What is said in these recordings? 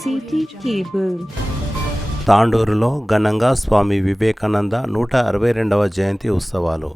City cable. తాండూరులో ఘనంగా స్వామి వివేకానంద 162వ జయంతి ఉత్సవాలు.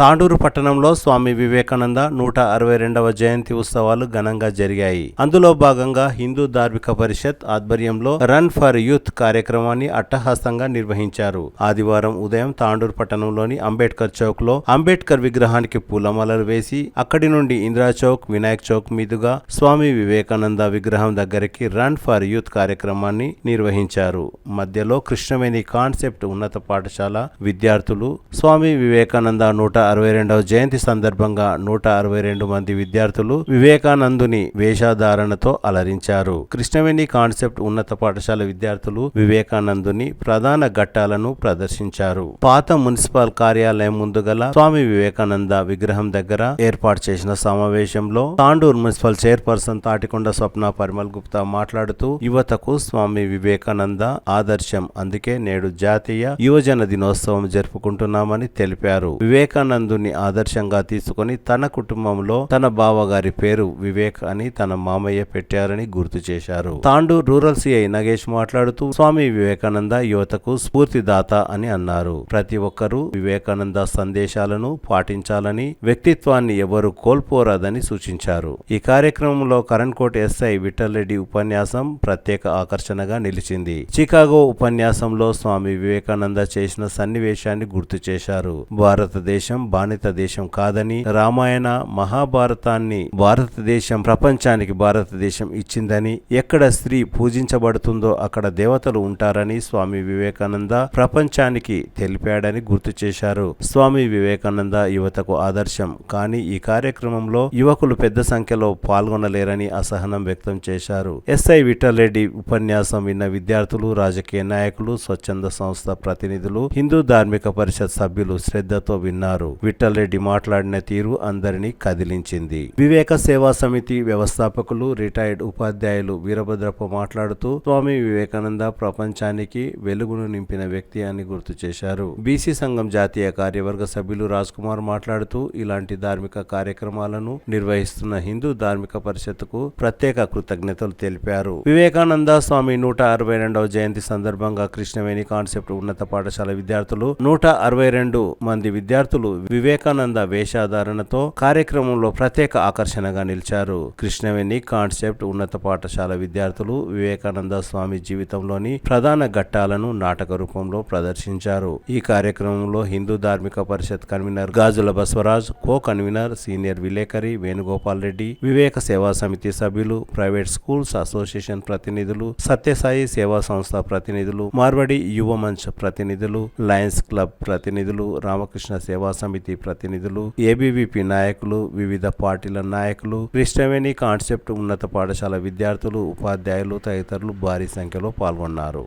తాండూరు పట్టణంలో స్వామి వివేకానంద 162వ జయంతి ఉత్సవాలు ఘనంగా జరిగాయి. అందులో భాగంగా హిందూ ధార్మిక పరిషత్ ఆధ్వర్యంలో రన్ ఫర్ యూత్ కార్యక్రమాన్ని అట్టహాసంగా నిర్వహించారు. ఆదివారం ఉదయం తాండూరు పట్టణంలోని అంబేద్కర్ చౌక్ లో అంబేద్కర్ విగ్రహానికి పూలమాలలు వేసి అక్కడి నుండి ఇందిరా చౌక్, వినాయక్ చౌక్ మీదుగా స్వామి వివేకానంద విగ్రహం దగ్గరికి రన్ ఫర్ యూత్ కార్యక్రమాన్ని నిర్వహించారు. మధ్యలో కృష్ణవేణి కాన్సెప్ట్ ఉన్నత పాఠశాల విద్యార్థులు స్వామి వివేకానంద 162వ జయంతి సందర్భంగా 162 మంది విద్యార్థులు వివేకానందుని వేషధారణతో అలరించారు. కృష్ణవేణి కాన్సెప్ట్ ఉన్నత పాఠశాల విద్యార్థులు వివేకానందుని ప్రధాన ఘట్టాలను ప్రదర్శించారు. పాత మున్సిపల్ కార్యాలయం ముందు గల స్వామి వివేకానంద విగ్రహం దగ్గర ఏర్పాటు చేసిన సమావేశంలో తాండూరు మున్సిపల్ చైర్పర్సన్ తాటికొండ స్వప్న పరిమల్ గుప్తా మాట్లాడుతూ యువతకు స్వామి వివేకానంద ఆదర్శం, అందుకే నేడు జాతీయ యువజన దినోత్సవం జరుపుకుంటున్నామని తెలిపారు. వివేకానందుని ఆదర్శంగా తీసుకుని తన కుటుంబంలో తన బావగారి పేరు వివేక్ అని తన మామయ్య పెట్టారని గుర్తు చేశారు. తాండూరు రూరల్ సిఐ నగేష్ మాట్లాడుతూ స్వామి వివేకానంద యువతకు స్ఫూర్తిదాత అని అన్నారు. ప్రతి ఒక్కరూ వివేకానంద సందేశాలను పాటించాలని, వ్యక్తిత్వాన్ని ఎవరు కోల్పోరాదని సూచించారు. ఈ కార్యక్రమంలో కరణ్కోట్ ఎస్ఐ విఠలరెడ్డి ఉపన్యాసం ప్రత్యేక ఆకర్షణగా నిలిచింది. చికాగో ఉపన్యాసంలో స్వామి వివేకానంద చేసిన సన్నివేశాన్ని గుర్తు చేశారు. భారతదేశం బానిత దేశం కాదని, రామాయణ మహాభారతాన్ని భారతదేశం ప్రపంచానికి భారతదేశం ఇచ్చిందని, ఎక్కడ స్త్రీ పూజించబడుతుందో అక్కడ దేవతలు ఉంటారని స్వామి వివేకానంద ప్రపంచానికి తెలిపాడని గుర్తు చేశారు. స్వామి వివేకానంద యువతకు ఆదర్శం, కానీ ఈ కార్యక్రమంలో యువకులు పెద్ద సంఖ్యలో పాల్గొనలేరని అసహనం వ్యక్తం చేశారు. ఎస్ఐ విఠలరెడ్డి ఉపన్యాసం విన్న విద్యార్థులు, రాజకీయ నాయకులు, స్వచ్ఛంద సంస్థ ప్రతినిధులు, హిందూ ధార్మిక పరిషత్ సభ్యులు శ్రద్ధతో విన్నారు. విఠలరెడ్డి మాట్లాడిన తీరు అందరినీ కదిలించింది. వివేక సేవా సమితి వ్యవస్థాపకులు, రిటైర్డ్ ఉపాధ్యాయులు వీరభద్రప్ప మాట్లాడుతూ స్వామి వివేకానంద ప్రపంచానికి వెలుగును నింపిన వ్యక్తి అని గుర్తు చేశారు. బీసీ సంఘం జాతీయ కార్యవర్గ సభ్యులు రాజ్ కుమార్ మాట్లాడుతూ ఇలాంటి ధార్మిక కార్యక్రమాలను నిర్వహిస్తున్న హిందూ ధార్మిక పరిషత్తుకు ప్రత్యేక కృతజ్ఞతలు తెలిపారు. వివేకానంద స్వామి 162వ జయంతి సందర్భంగా కృష్ణవేణి కాన్సెప్ట్ ఉన్నత పాఠశాల విద్యార్థులు 162 మంది విద్యార్థులు వివేకానంద వేషధారణతో కార్యక్రమంలో ప్రత్యేక ఆకర్షణగా నిలిచారు. కృష్ణవేణి కాన్సెప్ట్ ఉన్నత పాఠశాల విద్యార్థులు వివేకానంద స్వామి జీవితంలోని ప్రధాన ఘట్టాలను నాటక రూపంలో ప్రదర్శించారు. ఈ కార్యక్రమంలో హిందూ ధార్మిక పరిషత్ కన్వీనర్ గాజుల బసవరాజ్, కో కన్వీనర్ సీనియర్ విలేకరి వేణుగోపాల్ రెడ్డి, వివేక సేవా సమితి సభ్యులు, ప్రైవేట్ స్కూల్స్ అసోసియేషన్ ప్రతినిధులు, సత్యసాయి సేవా సంస్థ ప్రతినిధులు, మార్వడి యువ మంచ్ ప్రతినిధులు, లయన్స్ క్లబ్ ప్రతినిధులు, రామకృష్ణ సేవా సమితి ప్రతినిధులు, ఏబీవీపీ నాయకులు, వివిధ పార్టీల నాయకులు, కృష్ణవేణి కాన్సెప్ట్ ఉన్నత పాఠశాల విద్యార్థులు, ఉపాధ్యాయులు తదితరులు భారీ సంఖ్యలో పాల్గొన్నారు.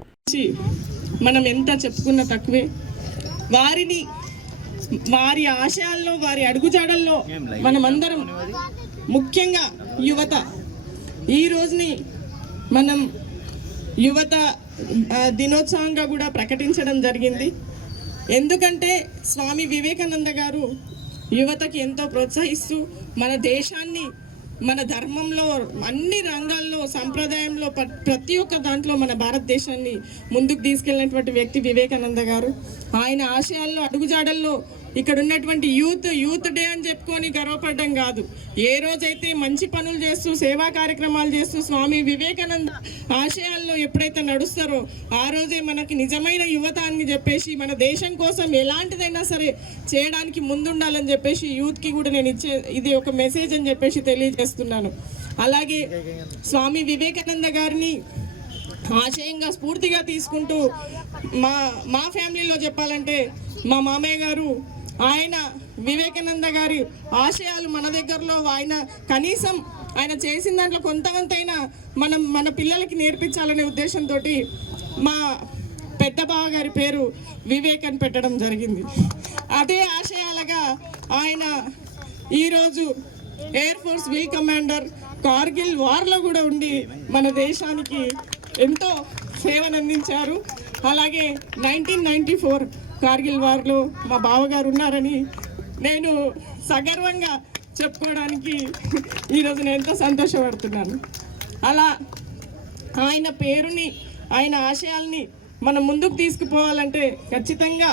మనం ఎంత చెప్పుకున్నా తక్కువే. వారి ఆశయాల్లో, వారి అడుగుజాడల్లో మనమందరం, ముఖ్యంగా యువత, ఈ రోజుని మనం యువత దినోత్సవంగా కూడా ప్రకటించడం జరిగింది. ఎందుకంటే స్వామి వివేకానంద గారు యువతకి ఎంతో ప్రోత్సహిస్తూ మన దేశాన్ని, మన ధర్మంలో, అన్ని రంగాల్లో, సంప్రదాయంలో, ప్రతి ఒక్క దాంట్లో మన భారతదేశాన్ని ముందుకు తీసుకెళ్ళినటువంటి వ్యక్తి వివేకానంద గారు. ఆయన ఆశయాల్లో, అడుగుజాడల్లో ఇక్కడ ఉన్నటువంటి యూత్ డే అని చెప్పుకొని గర్వపడడం కాదు. ఏ రోజైతే మంచి పనులు చేస్తూ, సేవా కార్యక్రమాలు చేస్తూ స్వామి వివేకానంద ఆశయాల్లో ఎప్పుడైతే నడుస్తారో ఆ రోజే మనకి నిజమైన యువత అని చెప్పేసి, మన దేశం కోసం ఎలాంటిదైనా సరే చేయడానికి ముందుండాలని చెప్పేసి యూత్కి కూడా నేను ఇది ఒక మెసేజ్ అని చెప్పేసి తెలియజేస్తున్నాను. అలాగే స్వామి వివేకానంద గారిని ఆశయంగా స్ఫూర్తిగా తీసుకుంటూ మా ఫ్యామిలీలో చెప్పాలంటే మా మామయ్య గారు, ఆయన వివేకానంద గారి ఆశయాలు మన దగ్గరలో, ఆయన కనీసం ఆయన చేసిన దాంట్లో కొంతమంతైనా మన పిల్లలకి నేర్పించాలనే ఉద్దేశంతో మా పెద్ద బావ గారి పేరు వివేక్ అని పెట్టడం జరిగింది. అదే ఆశయాలుగా ఆయన ఈరోజు air force wing commander, Kargil వార్లో కూడా ఉండి మన దేశానికి ఎంతో సేవనందించారు. అలాగే 1994 కార్గిల్ వార్లో మా బావగారు ఉన్నారని నేను సగర్వంగా చెప్పుకోవడానికి ఈరోజు నేను ఎంతో సంతోషపడుతున్నాను. అలా ఆయన పేరుని, ఆయన ఆశయాల్ని మనం ముందుకు తీసుకుపోవాలంటే ఖచ్చితంగా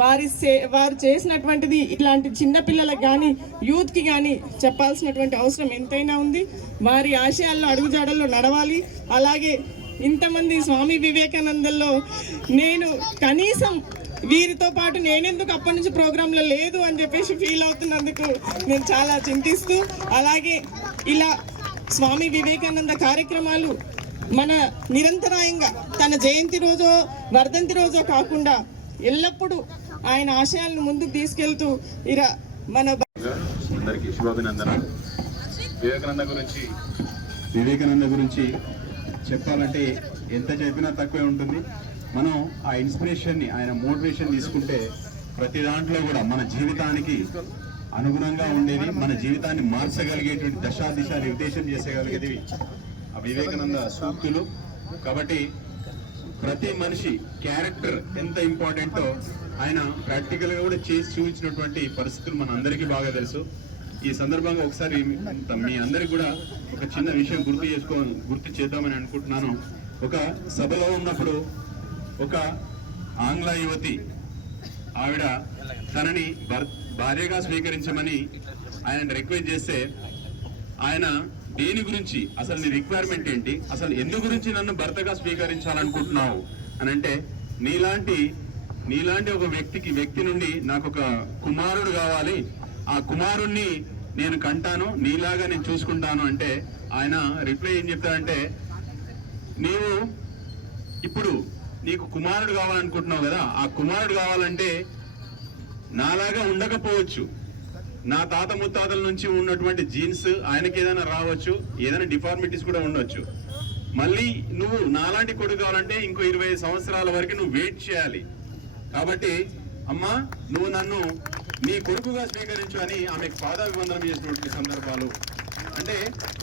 వారు చేసినటువంటిది ఇట్లాంటి చిన్నపిల్లలకు కానీ యూత్కి కానీ చెప్పాల్సినటువంటి అవసరం ఎంతైనా ఉంది. వారి ఆశయాల్లో అడుగుజాడల్లో నడవాలి. అలాగే ఇంతమంది స్వామి వివేకానందంలో నేను కనీసం వీరితో పాటు నేనెందుకు అప్పటి నుంచి ప్రోగ్రాంలో లేదు అని చెప్పేసి ఫీల్ అవుతున్నందుకు నేను చాలా చింతిస్తూ, అలాగే ఇలా స్వామి వివేకానంద కార్యక్రమాలు మన నిరంతరాయంగా తన జయంతి రోజో వర్ధంతి రోజో కాకుండా ఎల్లప్పుడూ ఆయన ఆశయాలను ముందుకు తీసుకెళ్తూ ఇలా మన అందరికీ శుభాభినందనలు. వివేకానంద గురించి చెప్పాలంటే ఎంత చెప్పినా తక్కువే ఉంటుంది. మనం ఆ ఇన్స్పిరేషన్ని, ఆయన మోటివేషన్ తీసుకుంటే ప్రతి దాంట్లో కూడా మన జీవితానికి అనుగుణంగా ఉండేది, మన జీవితాన్ని మార్చగలిగేటువంటి దశా దిశ నిర్దేశం చేసేగలిగేది ఆ వివేకానంద సూక్తులు. కాబట్టి ప్రతి మనిషి క్యారెక్టర్ ఎంత ఇంపార్టెంటో ఆయన ప్రాక్టికల్గా కూడా చేసి చూపించినటువంటి పరిస్థితులు మన అందరికీ బాగా తెలుసు. ఈ సందర్భంగా ఒకసారి మీ అందరికి కూడా ఒక చిన్న విషయం గుర్తు చేద్దామని అనుకుంటున్నాను. ఒక సభలో ఉన్నప్పుడు ఒక ఆంగ్ల యువతి ఆవిడ తనని భార్యగా స్వీకరించమని ఆయన రిక్వెస్ట్ చేస్తే ఆయన దేని గురించి, అసలు నీ రిక్వైర్మెంట్ ఏంటి, అసలు ఎందు గురించి నన్ను భర్తగా స్వీకరించాలనుకుంటున్నావు అని అంటే, నీలాంటి ఒక వ్యక్తి నుండి నాకు ఒక కుమారుడు కావాలి, ఆ కుమారుణ్ణి నేను కంటాను, నీలాగా నేను చూసుకుంటాను అంటే ఆయన రిప్లై ఏం చెప్తాడంటే, నీవు ఇప్పుడు నీకు కుమారుడు కావాలనుకుంటున్నావు కదా, ఆ కుమారుడు కావాలంటే నాలాగా ఉండకపోవచ్చు, నా తాత ముత్తాతల నుంచి ఉన్నటువంటి జీన్స్ ఆయనకి ఏదైనా రావచ్చు, ఏదైనా డిఫార్మిటీస్ కూడా ఉండొచ్చు. మళ్ళీ నువ్వు నాలాంటి కొడుకు కావాలంటే ఇంకో 20 సంవత్సరాల వరకు నువ్వు వెయిట్ చేయాలి. కాబట్టి అమ్మా నువ్వు నన్ను నీ కొడుకుగా స్వీకరించు అని ఆమెకు పాదాభివందనం చేసినటువంటి సందర్భాలు. అంటే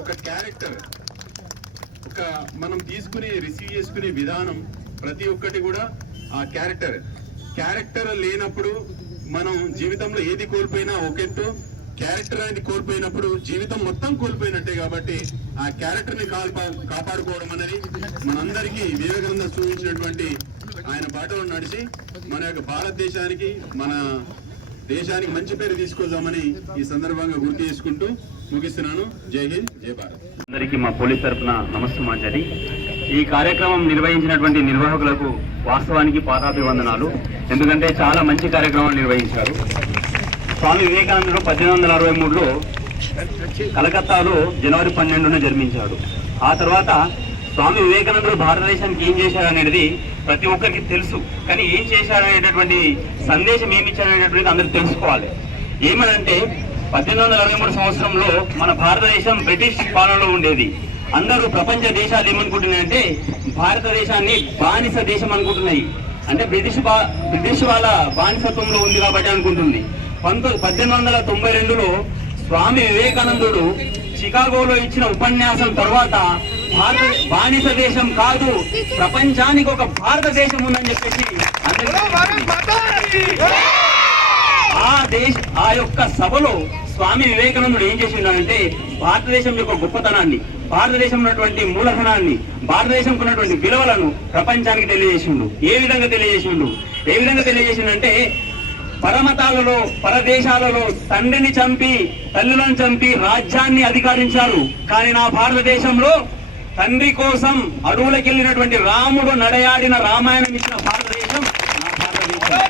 ఒక క్యారెక్టర్, ఒక మనం తీసుకుని రిసీవ్ చేసుకునే విధానం ప్రతి ఒక్కటి కూడా ఆ క్యారెక్టర్ లేనప్పుడు మనం జీవితంలో ఏది కోల్పోయినా ఒకెత్తు, క్యారెక్టర్ అనేది కోల్పోయినప్పుడు జీవితం మొత్తం కోల్పోయినట్టే. కాబట్టి ఆ క్యారెక్టర్ని కాపాడుకోవడం అనేది మనందరికీ వివేకానంద చూపించినటువంటి ఆయన బాటలో నడిచి మన యొక్క భారతదేశానికి, మన దేశానికి మంచి పేరు తీసుకొద్దామని ఈ సందర్భంగా గుర్తు చేసుకుంటూ ముగిస్తున్నాను. జై హింద్, జై భారత్. అందరికీ మా పోలీస్ తరఫున నమస్సుమాంజలి. ఈ కార్యక్రమం నిర్వహించినటువంటి నిర్వాహకులకు వాస్తవానికి పాదాభివందనాలు. ఎందుకంటే చాలా మంచి కార్యక్రమాలు నిర్వహించారు. స్వామి వివేకానందుడు 1863లో కలకత్తాలో జనవరి 12న జన్మించాడు. ఆ తర్వాత స్వామి వివేకానందుడు భారతదేశానికి ఏం చేశాడు అనేది ప్రతి ఒక్కరికి తెలుసు. కానీ ఏం చేశాడు అనేటటువంటి సందేశం ఏమి ఇచ్చాడు అనేటటువంటిది అందరూ తెలుసుకోవాలి. ఏమనంటే 1863 సంవత్సరంలో మన భారతదేశం బ్రిటిష్ పాలనలో ఉండేది. అందరూ ప్రపంచ దేశాలు ఏమనుకుంటున్నాయంటే భారతదేశాన్ని బానిస దేశం అనుకుంటున్నాయి. అంటే బ్రిటిష్ వాళ్ళ బానిసత్వంలో ఉంది కాబట్టి అనుకుంటుంది. 1892లో స్వామి వివేకానందుడు చికాగోలో ఇచ్చిన ఉపన్యాసం తర్వాత బానిస దేశం కాదు, ప్రపంచానికి ఒక భారతదేశం ఉందని చెప్పేసి ఆ యొక్క సభలో స్వామి వివేకానందుడు ఏం చేసిండంటే భారతదేశం యొక్క గొప్పతనాన్ని, భారతదేశం ఉన్నటువంటి మూలధనాన్ని, భారతదేశం ఉన్నటువంటి విలువలను ప్రపంచానికి తెలియజేసిండు. ఏ విధంగా తెలియజేసిండంటే పరమతాలలో, పరదేశాలలో తండ్రిని చంపి, తల్లులను చంపి రాజ్యాన్ని అధికారించారు. కానీ నా భారతదేశంలో తండ్రి కోసం అడవులకు వెళ్ళినటువంటి రాముడు నడయాడిన రామాయణం ఇచ్చిన భారతదేశం నా భారతదేశం.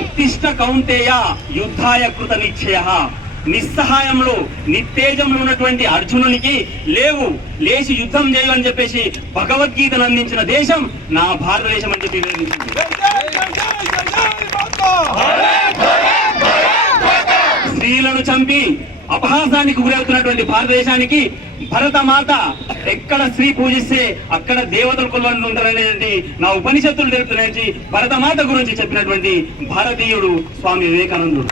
ఉత్తిష్ట కౌంతేయ యుద్ధాయ కృత నిశ్చయః. నిస్సహాయంలో నిత్తేజంలో ఉన్నటువంటి అర్జునునికి లేచి యుద్ధం చేయు అని చెప్పేసి భగవద్గీతను అందించిన దేశం నా భారతదేశం అని చెప్పి వివరించింది. స్త్రీలను చంపి అపహాసానికి గురవుతున్నటువంటి భారతదేశానికి భరతమాత ఎక్కడ స్త్రీ పూజిస్తే అక్కడ దేవతలు కొలువని ఉంటారనేది నా ఉపనిషత్తులు తెలుపుతున్నది. భరతమాత గురించి చెప్పినటువంటి భారతీయుడు స్వామి వివేకానందుడు.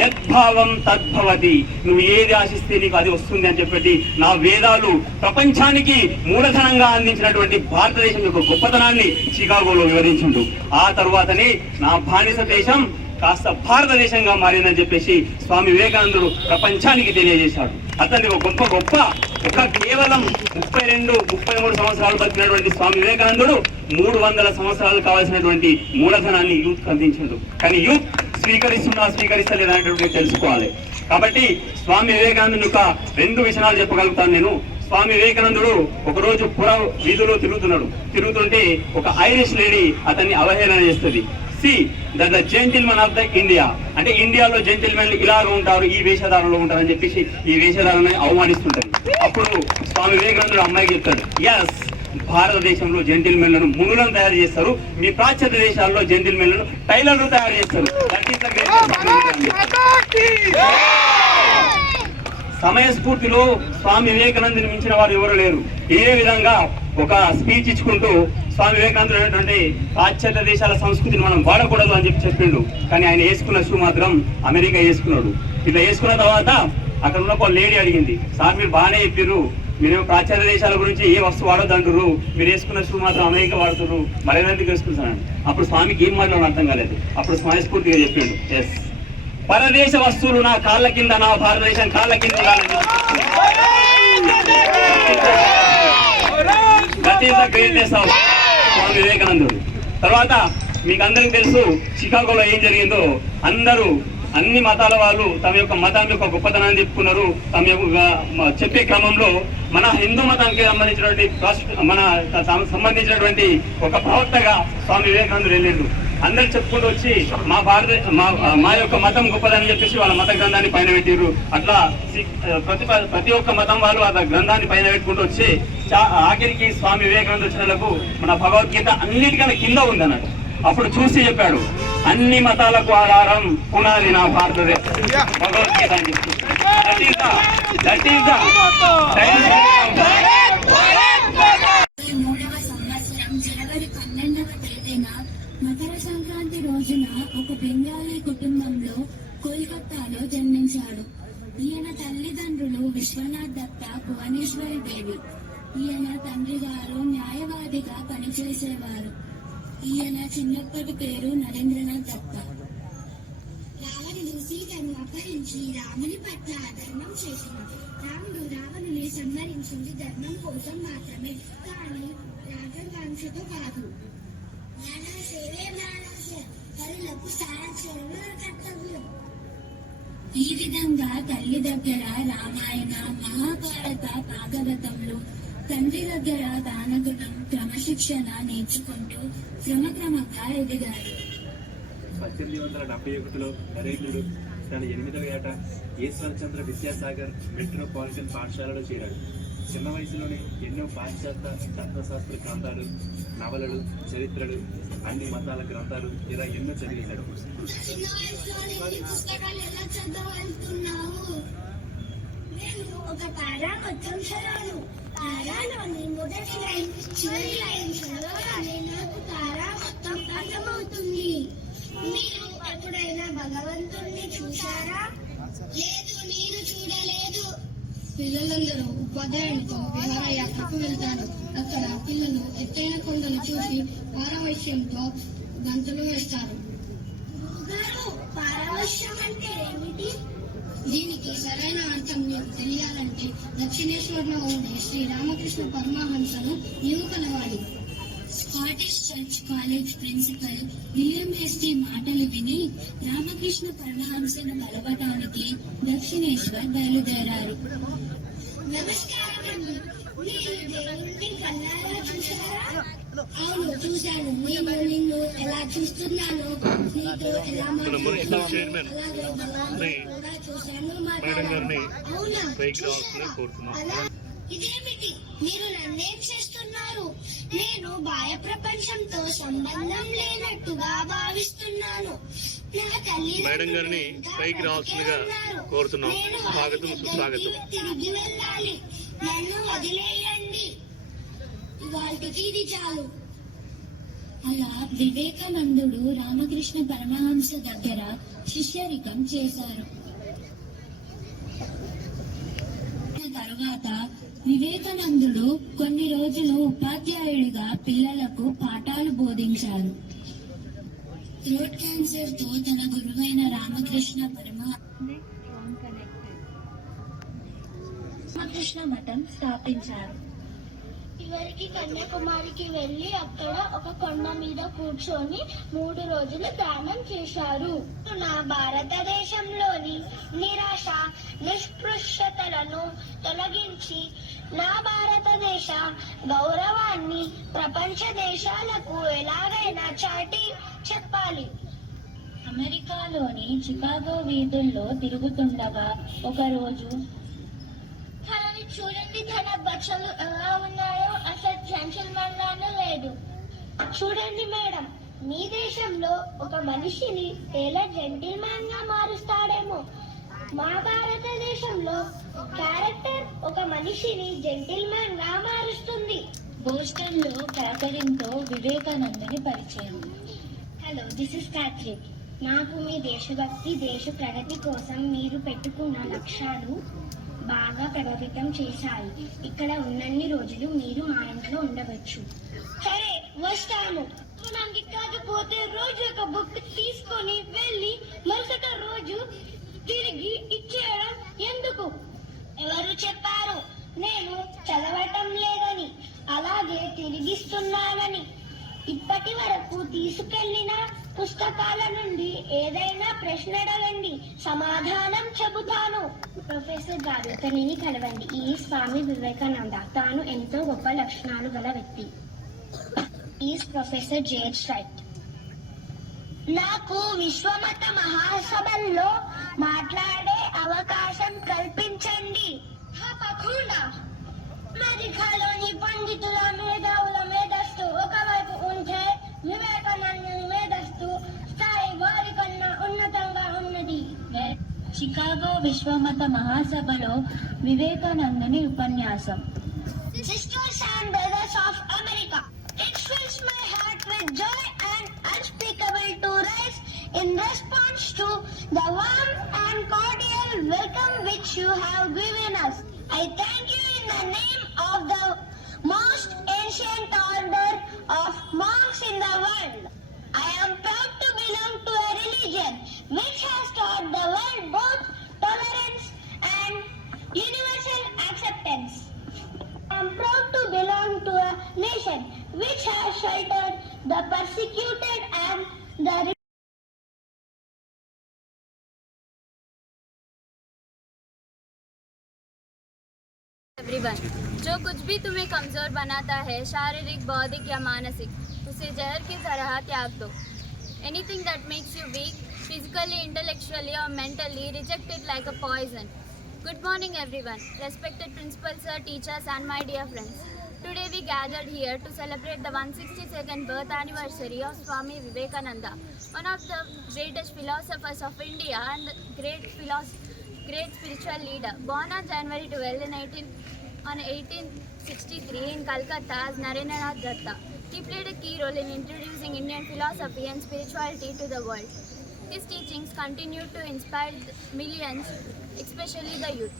యద్భావం తద్భవతి, నువ్వు ఏది ఆశిస్తే నీకు అది వస్తుంది అని చెప్పి నా వేదాలు ప్రపంచానికి మూలధనంగా అందించినటువంటి భారతదేశం యొక్క గొప్పతనాన్ని చికాగోలో వివరించిండు. ఆ తర్వాతనే నా బానిస దేశం కాస్త భారతదేశంగా మారిందని చెప్పేసి స్వామి వివేకానందుడు ప్రపంచానికి తెలియజేశాడు. అతన్ని ఒక కేవలం 32-33 సంవత్సరాలు బతికినటువంటి స్వామి వివేకానందుడు 300 సంవత్సరాలు కావాల్సినటువంటి మూలధనాన్ని యూత్ అందించాడు. కానీ యూత్ స్వీకరిస్తలేదు అనేటువంటి తెలుసుకోవాలి. కాబట్టి స్వామి వివేకానందుని యొక్క 2 విషయాలు చెప్పగలుగుతాను నేను. స్వామి వివేకానందుడు ఒకరోజు వీధిలో తిరుగుతుంటే ఒక ఐరిష్ లేడీ అతన్ని అవహేళన చేస్తుంది. See that the gentlemen of the India, అంటే ఇండియాలో జెంటిల్మెన్లు ఇలాగ ఉంటారు, ఈ వేషధారణలో ఉంటారు అని చెప్పేసి ఈ వేషధారణని అవమానిస్తుంటారు. అప్పుడు స్వామి వివేకానందుడు అమ్మాయికి చెప్తాడు, ఎస్, భారతదేశంలో జెంటిల్మెన్లను మునులను తయారు చేస్తారు, మీ పాశ్చాత్య దేశాల్లో జెంటిల్మెన్లను టైలర్లు తయారు చేస్తారు. That is the great. సమయస్ఫూర్తిలో స్వామి వివేకానందుని మించిన వారు ఎవరు లేరు. ఏ విధంగా ఒక స్పీచ్ ఇచ్చుకుంటూ స్వామి వివేకానందుడు అనేటువంటి పాశ్చాత్య దేశాల సంస్కృతిని మనం వాడకూడదు అని చెప్పిండు. కానీ ఆయన వేసుకున్న షూ మాత్రం అమెరికా వేసుకున్నాడు. ఇట్లా వేసుకున్న తర్వాత అక్కడ ఉన్న ఒక లేడీ అడిగింది, సార్ మీరు బాగానే చెప్పారు, మీరు పాశ్చాత్య దేశాల గురించి ఏ వస్తువు వాడొద్దు అంటారు, మీరు వేసుకున్న షూ మాత్రం అమెరికా వాడుతున్నారు, మరేందుకు వేసుకుంటున్నాను. అప్పుడు స్వామికి ఏం మాట్లాడడం అర్థం కాలేదు. అప్పుడు స్మయస్ఫూర్తిగా చెప్పిండు, ఎస్, పరదేశ వస్తువులు నా కాళ్ళ కింద, నా భారతదేశం కాళ్ళ కింద స్వామి వివేకానందుడు. తర్వాత మీకు అందరికి తెలుసు చికాగోలో ఏం జరిగిందో. అన్ని మతాల వాళ్ళు తమ యొక్క మతం యొక్క గొప్పతనాన్ని చెప్పుకున్నారు. తమ యొక్క చెప్పే క్రమంలో మన హిందూ మతానికి సంబంధించినటువంటి ఒక ప్రవక్తగా స్వామి వివేకానందుడు వెళ్ళిండు. అందరు చెప్పుకుంటూ వచ్చి మా యొక్క మతం గొప్పదని చెప్పేసి వాళ్ళ మత గ్రంథాన్ని పైన పెట్టిరు. అట్లా ప్రతి ఒక్క మతం వాళ్ళు ఆ గ్రంథాన్ని పైన పెట్టుకుంటూ వచ్చి ఆఖరికి స్వామి వివేకానంద వచ్చినలకు మన భగవద్గీత అన్నిటికన్నా కింద ఉంది అన్నట్టు. అప్పుడు చూసి చెప్పాడు, అన్ని మతాలకు ఆధారం పునాది నా భారతదేశం భగవద్గీత అని చెప్పి. మకర సంక్రాంతి రోజున ఒక బెంగాలీ కుటుంబంలో కోల్కతాలో జన్మించాడు. ఈయన తల్లిదండ్రులు విశ్వనాథ్ దత్త, భువనేశ్వరి దేవి. ఈయన తండ్రి గారు న్యాయవాదిగా పనిచేసేవారు. ఈయన చిన్నప్పటి పేరు నరేంద్రనాథ్ దత్త. రావణుడు సీతను అపహరించి రాముని పట్ల అధర్మం చేసినది. రాముడు రావణుని సంహరించింది ధర్మం కోసం మాత్రమే, కానీ రాజవంశతో కాదు. ఈ విధంగా తల్లి దగ్గర రామాయణ, మహాభారత, భాగవతంలో, తండ్రి దగ్గర దానగుణం, క్రమశిక్షణ నేర్చుకుంటూ క్రమక్రమంగా ఎదిగారు. 1871లో నరేంద్రుడు తన 8వ ఏట ఈశ్వరచంద్ర విద్యాసాగర్ మెట్రోపాలిటన్ పాఠశాలలో చేరాడు. చిన్న వయసులోనే ఎన్నో పాశ్చాత్య తత్వశాస్త్ర గ్రంథాలు, నవలలు, చరిత్రలు, అన్ని మతాల గ్రంథాలు ఇలా ఎన్నో చదివేశాడు. ఒక పారా మొత్తం చదవను. పారాలోని మొదటి లైన్, చివరి లైన్ చదవగానే నాకు పారా మొత్తం అర్థమవుతుంది. మీరు ఎప్పుడైనా భగవంతుణ్ణి చూశారా? లేదు, నేను చూడలేదు. పిల్లలందరూ ఉపాధ్యాయునితో విహారయాత్రకు వెళ్తారు. అక్కడ పిల్లలు ఎత్తైన కొండలు చూసి పారవశ్యంతో గంతులు వేస్తారు. పారవశ్యం అంటే ఏమిటి? దీనికి సరైన అర్థం మీకు తెలియాలంటే దక్షిణేశ్వర్లో ఉండే శ్రీ రామకృష్ణ పరమహంసను నీవు కలవాలి. Scottish church college principal William Hastie మాటలు విని రామకృష్ణ పరమహంసను కలవటానికి దక్షిణేశ్వర్ బయలుదేరారు. నమస్కారం, మీరు దేవుణ్ణి కళ్ళారా చూశారా? అవును, చూశాను. నేను నిన్ను ఎలా చూస్తున్నాను, నీతో ఎలా మాట్లాడుతున్నాను, అలాగే భగవాన్ని కూడా చూశాను, మాట్లాడాను. అవునా? ఇదేమిటి, మీరు నన్నేం చేస్తున్నారు? నేను బాహ్య ప్రపంచంతో సంబంధం లేనట్టుగా భావిస్తున్నాను. నా తల్లి పైకి రావాల్సిందిగా కోరుతున్నాం. స్వాగతం, సుస్వాగతం. తిరిగి వెళ్ళాలి, నన్ను వదిలేయండి, వాళ్ళకి ఇది చాలు. అలా వివేకానందుడు రామకృష్ణ పరమహంస దగ్గర శిష్యరికం చేశారు. తరువాత వివేకానందుడు కొన్ని రోజులు ఉపాధ్యాయుడిగా పిల్లలకు పాఠాలు బోధించారు. థ్రోట్ క్యాన్సర్ తో తన గురువైన రామకృష్ణ మఠం స్థాపించారు. చివరికి కన్యాకుమారికి వెళ్ళి అక్కడ ఒక కొండ మీద కూర్చొని 3 రోజులు ధ్యానం చేశారు. నా భారతదేశంలోని నిరాశ నిస్పృశ్యతలను తొలగించి నా భారతదేశ గౌరవాన్ని ప్రపంచ దేశాలకు ఎలాగైనా చాటి చెప్పాలి. అమెరికాలోని చికాగో వీధుల్లో తిరుగుతుండగా ఒకరోజు తనని చూడండి, తన బట్టలు ఎలా ఉన్నాయో, అసలు జెంటిల్మన్ లానే లేదు. చూడండి మేడం, మీ దేశంలో ఒక మనిషిని ఎలా జెంటిల్మన్ గా మారుస్తాడేమో, మా భారతదేశంలో క్యారెక్టర్ ఒక మనిషిని జెంటిల్మన్ గా మారుస్తుంది. బోస్టన్ లో క్యాథరిన్ తో వివేకానందని పరిచయం. Hello, this is Catherine. నాకు మీ దేశభక్తి, దేశ ప్రగతి కోసం మీరు పెట్టుకున్న లక్ష్యాలు బాగా ప్రభావితం చేశాయి. ఇక్కడ ఉన్నన్ని రోజులు మీరు మా ఇంట్లో ఉండవచ్చు. సరే, వస్తాము. నాకు కాకపోతే రోజు ఒక బుక్ తీసుకొని వెళ్ళి మరుసటి రోజు తిరిగి ఇచ్చేయడం ఎందుకు? ఎవరు చెప్పారు నేను చదవటం లేదని, అలాగే తిరిగిస్తున్నానని? ఇప్పటి వరకు తీసుకెళ్లిన పుస్తకాల నుండి ఏదైనా ప్రశ్న అడగండి, సమాధానం చెబుతాను. ప్రొఫెసర్ గారు, తనని కలవండి. ఈ స్వామి వివేకానంద. తాను ఎంతో గొప్ప లక్షణాలు గల వ్యక్తి. Is professor J H Wright. నాకు విశ్వమత మహాసభల్లో మాట్లాడే అవకాశం కల్పించండి. తప్పకుండా. అమెరికాలోని పండితుల మేధావుల మేధస్సు ఒకవైపు ఉంటే వివేకానందుని మేధస్సు స్థాయి వారి కన్నా ఉన్నతంగా ఉన్నది. చికాగో విశ్వమత మహాసభలో వివేకానందుని ఉపన్యాసం. Sisters and brothers of America, it fills my heart with joy and unspeakable to rise in response to the warm and cordial welcome which you have given us. I thank you in the name of the most ancient order of monks in the world. I am proud to belong to a religion which has taught the world both tolerance and universal acceptance. I am proud to belong to a nation which has sheltered the persecuted and the everyone, जो कुछ भी तुम्हें कमज़ोर बनाता है, शारीरिक, बौद्धिक या मानसिक, उसे जहर की तरह त्याग दो. Anything that makes you weak, physically, intellectually or mentally, reject it like a poison. Good morning everyone, respected principal sir, teachers and my dear friends. Today we gathered here to celebrate the 162nd birth anniversary of Swami Vivekananda, one of the greatest philosophers of India and great spiritual leader. Born on January 12 in 1863 in Calcutta as Narendranath Datta, he played a key role in introducing Indian philosophy and spirituality to the world. His teachings continue to inspire millions, especially the youth.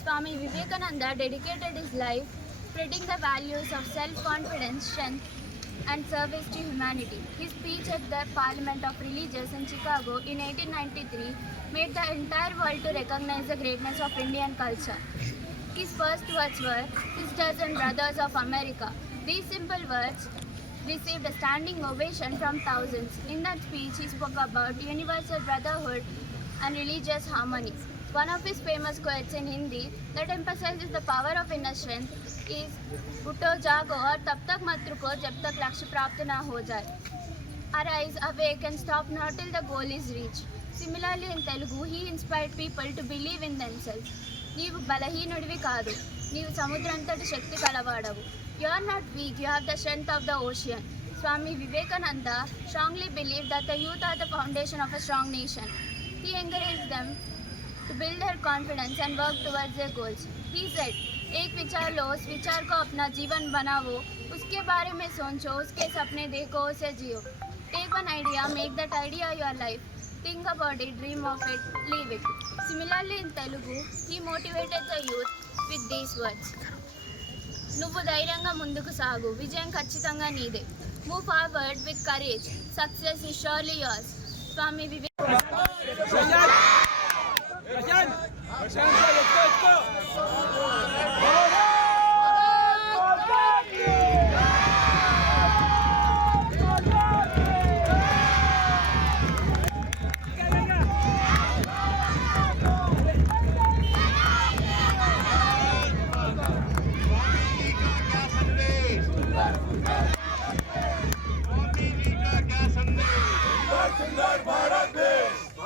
Swami Vivekananda dedicated his life spreading the values of self-confidence, strength and service to humanity. His speech at the Parliament of Religious in Chicago in 1893 made the entire world to recognize the greatness of Indian culture. His first words were, "Sisters and brothers of America." These simple words received a standing ovation from thousands. In that speech, he spoke about universal brotherhood and religious harmony. One of his famous quotes in Hindi that emphasizes the power of inner strength is, "उठो जागो और तब तक मत रुको जब तक लक्ष्य प्राप्त ना हो जाए." Arise, awake and stop not till the goal is reached. Similarly in Telugu, he inspired people to believe in themselves. నీవు బలహీనుడివి కాదు, నీవు సముద్రంతటి శక్తి కలవాడవు. You are not weak, you have the strength of the ocean. Swami Vivekananda strongly believed that the youth are the foundation of a strong nation. He encouraged them to build their confidence and work towards their goals. He said, एक विचार लो, उस विचार को अपना जीवन बनाओ, उसके बारे में सोचो, उसके सपने देखो, उसे जियो. Take one idea, make that idea your life. Think about it, dream of it, live it. Similarly in Telugu, he motivated the youth with these words. నువ్వు ధైర్యంగా ముందుకు సాగు, విజయం ఖచ్చితంగా నీదే. Move forward with courage. Success is surely yours. Swami Vivekananda.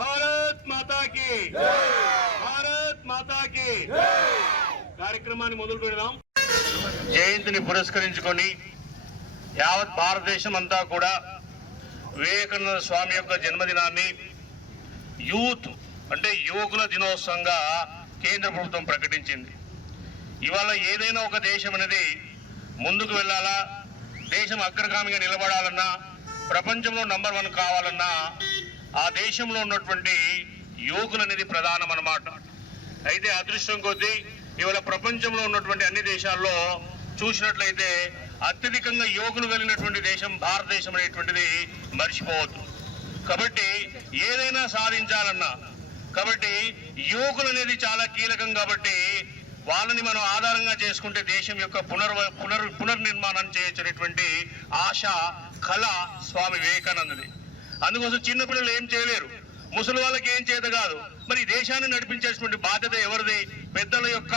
Bharat Mata కీ భారత్ మాతా కీ కార్యక్రమాన్ని మొదలు పెడదాం. జయంతిని పురస్కరించుకొని యావత్ భారతదేశం అంతా కూడా వివేకానంద స్వామి యొక్క జన్మదినాన్ని యూత్ అంటే యువకుల దినోత్సవంగా కేంద్ర ప్రభుత్వం ప్రకటించింది. ఇవాళ ఏదైనా ఒక దేశం అనేది ముందుకు వెళ్ళాలా, దేశం అగ్రగామిగా నిలబడాలన్నా, ప్రపంచంలో నంబర్ 1 కావాలన్నా ఆ దేశంలో ఉన్నటువంటి యువకులు అనేది ప్రధానం అన్నమాట. అయితే అదృష్టం కొద్దీ ఇవాళ ప్రపంచంలో ఉన్నటువంటి అన్ని దేశాల్లో చూసినట్లయితే అత్యధికంగా యువకులు కలిగినటువంటి దేశం భారతదేశం అనేటువంటిది మర్చిపోవద్దు. కాబట్టి ఏదైనా సాధించాలన్నా కాబట్టి యువకులు అనేది చాలా కీలకం. కాబట్టి వాళ్ళని మనం ఆధారంగా చేసుకుంటే దేశం యొక్క పునర్నిర్మాణం చేయొచ్చినటువంటి ఆశ కళ స్వామి వివేకానందది. అందుకోసం చిన్నపిల్లలు ఏం చేయలేరు, ముసలి వాళ్ళకి ఏం చేత కాదు. మరి దేశాన్ని నడిపించేటువంటి బాధ్యత ఎవరిది? పెద్దల యొక్క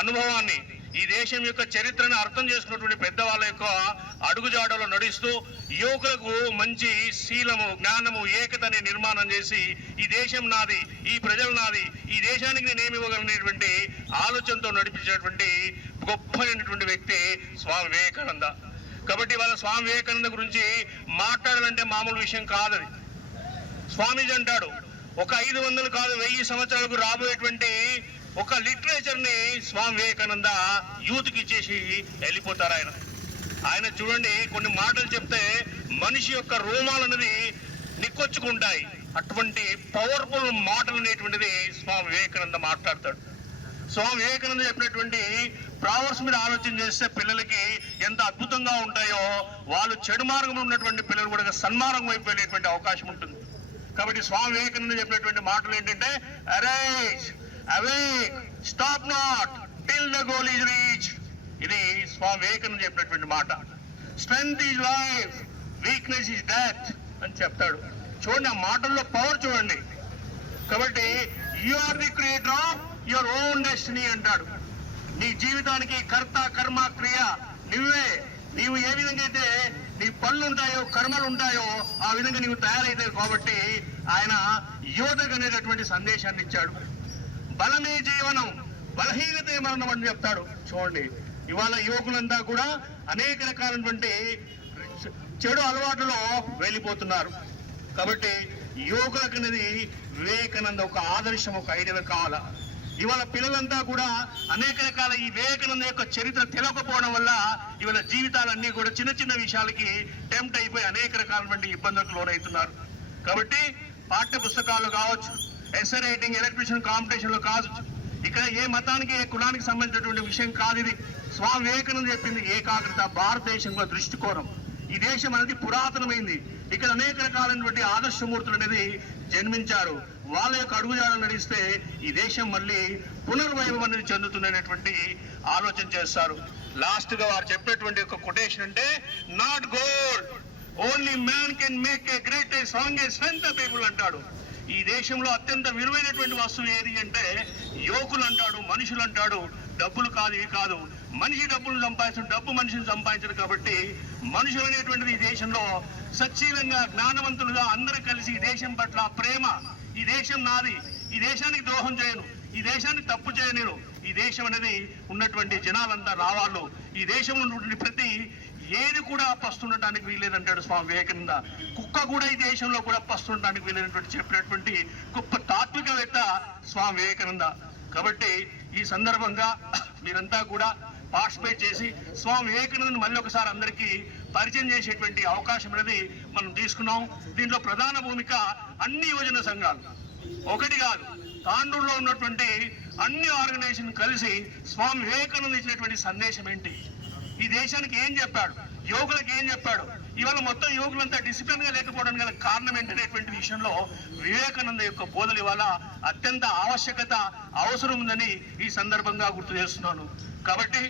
అనుభవాన్ని, ఈ దేశం యొక్క చరిత్రను అర్థం చేసుకున్నటువంటి పెద్దవాళ్ళ యొక్క అడుగుజాడలో నడుస్తూ యువకులకు మంచి శీలము, జ్ఞానము, ఏకతని నిర్మాణం చేసి ఈ దేశం నాది, ఈ ప్రజలు నాది, ఈ దేశానికి నేనేమి ఇవ్వగలిగినటువంటి ఆలోచనతో నడిపించినటువంటి గొప్పైనటువంటి వ్యక్తి స్వామి వివేకానంద. కాబట్టి వాళ్ళ స్వామి వివేకానంద గురించి మాట్లాడాలంటే మామూలు విషయం కాదది. స్వామీజీ అంటాడు, ఒక 500 కాదు 1000 సంవత్సరాలకు రాబోయేటువంటి ఒక లిటరేచర్ ని స్వామి వివేకానంద యూత్ కి ఇచ్చేసి వెళ్ళిపోతారు. ఆయన చూడండి, కొన్ని మాటలు చెప్తే మనిషి యొక్క రోమాలు అనేది నిక్కొచ్చుకుంటాయి. అటువంటి పవర్ఫుల్ మాటలు అనేటువంటిది స్వామి వివేకానంద మాట్లాడతాడు. స్వామి వివేకానంద చెప్పినటువంటి ప్రావర్స్ మీద ఆలోచన చేస్తే పిల్లలకి ఎంత అద్భుతంగా ఉంటాయో, వాళ్ళు చెడు మార్గంలో ఉన్నటువంటి పిల్లలు కూడా సన్మార్గం వైపు వెళ్ళేటువంటి అవకాశం ఉంటుంది. కాబట్టి స్వామి వివేకానంద చెప్పినటువంటి మాటలు ఏంటంటే, arise, awake, stop not till the goal is reached. ఇది స్వామి వివేకానంద చెప్పినటువంటి మాట. Strength is life, weakness is death అని చెప్తాడు. చూడండి, ఆ మాటల్లో పవర్ చూడండి. కాబట్టి you are the creator of your own destiny అంటాడు. నీ జీవితానికి కర్త, కర్మ, క్రియ నువ్వే. నీవు ఏ విధంగా అయితే నీ పనులు ఉంటాయో, కర్మలు ఉంటాయో, ఆ విధంగా నీవు తయారైతావు. కాబట్టి ఆయన యువతకు అనేటటువంటి సందేశాన్ని ఇచ్చాడు. బలమే జీవనం, బలహీనతే మరణం అని చెప్తాడు. చూడండి, ఇవాళ యువకులంతా కూడా అనేక రకాలైనటువంటి చెడు అలవాట్లలో వెళ్ళిపోతున్నారు. కాబట్టి యువకులకు అనేది వివేకానంద ఒక ఆదర్శం, ఒక ఐడియా కావాలా. ఇవాళ పిల్లలంతా కూడా అనేక రకాల ఈ వివేకానంద యొక్క చరిత్ర తెలియకపోవడం వల్ల ఇవాళ జీవితాలన్నీ కూడా చిన్న చిన్న విషయాలకి టెంప్ట్ అయిపోయి అనేక రకాలైనటువంటి ఇబ్బందులకు లోనవుతున్నారు. కాబట్టి పాఠ్య పుస్తకాలు కావచ్చు, ఎస్ఏ రైటింగ్, ఎలక్ట్రిషియన్ కాంపిటీషన్లు కావచ్చు, ఇక్కడ ఏ మతానికి, ఏ కులానికి సంబంధించినటువంటి విషయం కాదు ఇది. స్వామి వివేకానంద చెప్పింది ఏకాగ్రత, భారతదేశంలో దృష్టికోణం. ఈ దేశం అనేది పురాతనమైంది. ఇక్కడ అనేక రకాలైనటువంటి ఆదర్శమూర్తులు అనేది జన్మించారు. వాళ్ళ యొక్క అడుగుజాడలు నడిస్తే ఈ దేశం మళ్ళీ పునర్వైభవం అనేది చెందుతుందనేటువంటి ఆలోచన చేస్తారు. లాస్ట్ గా వారు చెప్పేటువంటి ఒక కొటేషన్ అంటే, not gold, only man can make a great strongest strength of people అంటాడు. ఈ దేశంలో అత్యంత విలువైనటువంటి వస్తువు ఏది అంటే యువకులు అంటాడు, మనుషులు అంటాడు. డబ్బులు కాదు, ఇవి కాదు. మనిషి డబ్బులు సంపాదించడం, డబ్బు మనిషిని సంపాదించడం. కాబట్టి మనుషులు అనేటువంటిది ఈ దేశంలో సచ్చీలంగా, జ్ఞానవంతులుగా అందరూ కలిసి ఈ దేశం పట్ల ప్రేమ, ఈ దేశం నాది, ఈ దేశానికి ద్రోహం చేయను, ఈ దేశాన్ని తప్పు చేయను, ఈ దేశం అనేది ఉన్నటువంటి జనాలంతా రావాళ్ళు. ఈ దేశంలో ఉన్నటువంటి ప్రతి ఏది కూడా పస్తుండటానికి వీలేదంటాడు స్వామి వివేకానంద. కుక్క కూడా ఈ దేశంలో కూడా పస్తుండటానికి వీలేనటువంటి చెప్పినటువంటి గొప్ప తాత్వికవేత్త స్వామి వివేకానంద. కాబట్టి ఈ సందర్భంగా మీరంతా కూడా పార్టిసిపేట్ చేసి స్వామి వివేకానందను మళ్ళీ ఒకసారి అందరికీ పరిచయం చేసేటువంటి అవకాశం అనేది మనం తీసుకున్నాం. దీంట్లో ప్రధాన భూమిక అన్ని యువజన సంఘాలు, ఒకటి కాదు, తాండూరులో ఉన్నటువంటి అన్ని ఆర్గనైజేషన్ కలిసి స్వామి వివేకానంద ఇచ్చినటువంటి సందేశం ఏంటి, ఈ దేశానికి ఏం చెప్పాడు, యువకులకు ఏం చెప్పాడు. ఇవాళ మొత్తం యువకులంతా డిసిప్లిన్ గా లేకపోవడానికి గల కారణం ఏంటనేటువంటి విషయంలో వివేకానంద యొక్క బోధలు ఇవాళ అత్యంత ఆవశ్యకత అవసరం ఉందని ఈ సందర్భంగా గుర్తు చేస్తున్నాను. కాబట్టి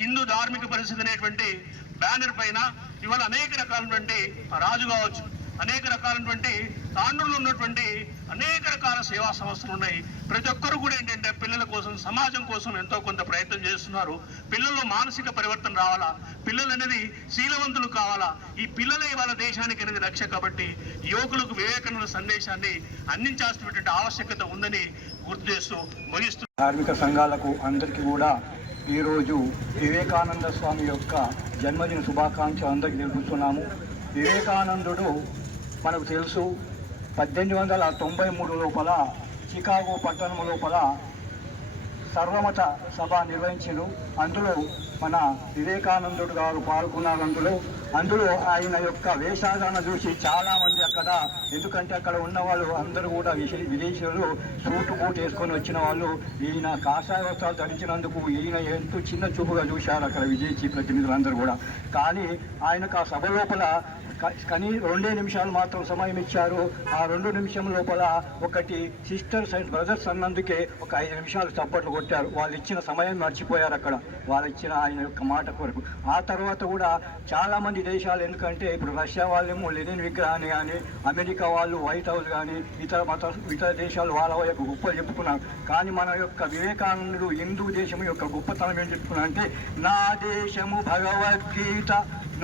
హిందూ ధార్మిక పరిస్థితి అనేటువంటి బ్యానర్ పైన ఇవాళ అనేక రకాలైనటువంటి రాజు కావచ్చు, అనేక రకాలైనటువంటి తాండ్రులు ఉన్నటువంటి అనేక రకాల సేవా సంస్థలు ఉన్నాయి. ప్రతి ఒక్కరు కూడా ఏంటంటే పిల్లల కోసం, సమాజం కోసం ఎంతో కొంత ప్రయత్నం చేస్తున్నారు. పిల్లల్లో మానసిక పరివర్తన రావాలా, పిల్లలు అనేది శీలవంతులు కావాలా. ఈ పిల్లలే ఇవాళ దేశానికి అనేది రక్ష. కాబట్టి యువకులకు వివేకానంద సందేశాన్ని అందించాల్సినటువంటి ఆవశ్యకత ఉందని గుర్తు చేస్తూ ముగిస్తూ ధార్మిక సంఘాలకు అందరికీ కూడా ఈరోజు వివేకానంద స్వామి యొక్క జన్మదిన శుభాకాంక్షలు అందరికీ తెలుపుతున్నాము. వివేకానందుడు మనకు తెలుసు 1893 లోపల చికాగో పట్టణం లోపల సర్వమత సభ నిర్వహించారు. అందులో మన వివేకానందుడు గారు పాల్గొన్నారు. అందులో ఆయన యొక్క వేషాలను చూసి చాలామంది అక్కడ, ఎందుకంటే అక్కడ ఉన్న వాళ్ళు అందరూ కూడా విదేశీయులు సూటు బూట్ వేసుకొని వచ్చిన వాళ్ళు ఈయన కాషాయ వస్త్రాలు ధరించినందుకు ఈయన ఎంతో చిన్న చూపుగా చూశారు అక్కడ విదేశీ ప్రతినిధులందరూ కూడా. కానీ ఆయనకు ఆ సభ లోపల కానీ 2 నిమిషాలు మాత్రం సమయం ఇచ్చారు. ఆ 2 నిమిషం లోపల ఒకటి సిస్టర్స్ అండ్ బ్రదర్స్ అన్నందుకే ఒక 5 నిమిషాలు చప్పట్లు కొట్టారు. వాళ్ళు ఇచ్చిన సమయం మర్చిపోయారు అక్కడ, వాళ్ళు ఇచ్చిన ఆయన యొక్క మాట కొరకు. ఆ తర్వాత కూడా చాలామంది దేశాలు, ఎందుకంటే ఇప్పుడు రష్యా వాళ్ళేమో లెనిన్ విగ్రహాన్ని కానీ, అమెరికా వాళ్ళు వైట్ హౌస్ కానీ, ఇతర దేశాలు వాళ్ళ యొక్క గొప్పలు చెప్పుకున్నారు. కానీ మన యొక్క వివేకానందుడు హిందూ దేశం యొక్క గొప్పతనం ఏం చెప్పుకున్నా అంటే, నా దేశము భగవద్గీత,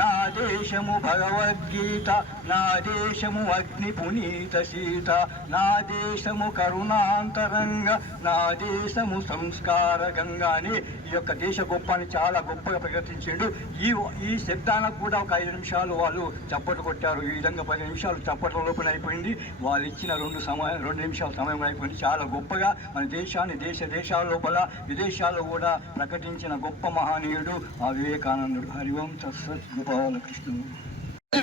నా దేశము భగవద్గీత, నా దేశము అగ్ని పునీత సీత, నా దేశము కరుణాంతరంగ, నా దేశము సంస్కార గంగా అని ఈ యొక్క దేశ గొప్పని చాలా గొప్పగా ప్రకటించిండు. ఈ శబ్దానికి కూడా ఒక 5 నిమిషాలు వాళ్ళు చప్పట్లు కొట్టారు. ఈ విధంగా 10 నిమిషాలు చప్పట్ల లోపల అయిపోయింది. వాళ్ళు ఇచ్చిన 2 నిమిషాల సమయం అయిపోయింది. చాలా గొప్పగా మన దేశాన్ని దేశాల లోపల విదేశాల్లో కూడా ప్రకటించిన గొప్ప మహనీయుడు ఆ వివేకానందుడు. హరి ఓం తత్సత్. గోపాలకృష్ణుడు.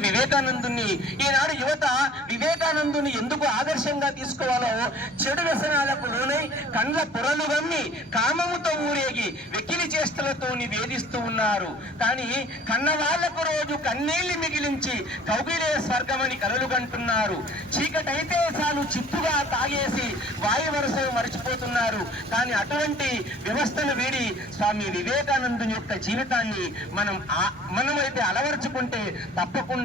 వివేకానందుని ఈనాడు యువత వివేకానందుని ఎందుకు ఆదర్శంగా తీసుకోవాలో చెడు వ్యసనాలకు లోనై కండ్ల పొరలు గమ్మి కామముతో ఊరేగి వెకిలి చేష్టలతో వేధిస్తూ ఉన్నారు. కానీ కన్నవాళ్లకు రోజు కన్నీళ్లు మిగిలించి కౌగిలే స్వర్గమని కలలు కంటున్నారు. చీకటైతే చాలు చిప్పుగా తాగేసి వాయు వరుసలు మరిచిపోతున్నారు. కానీ అటువంటి వ్యవస్థను వీడి స్వామి వివేకానందుని యొక్క జీవితాన్ని మనమైతే అలవరుచుకుంటే తప్పకుండా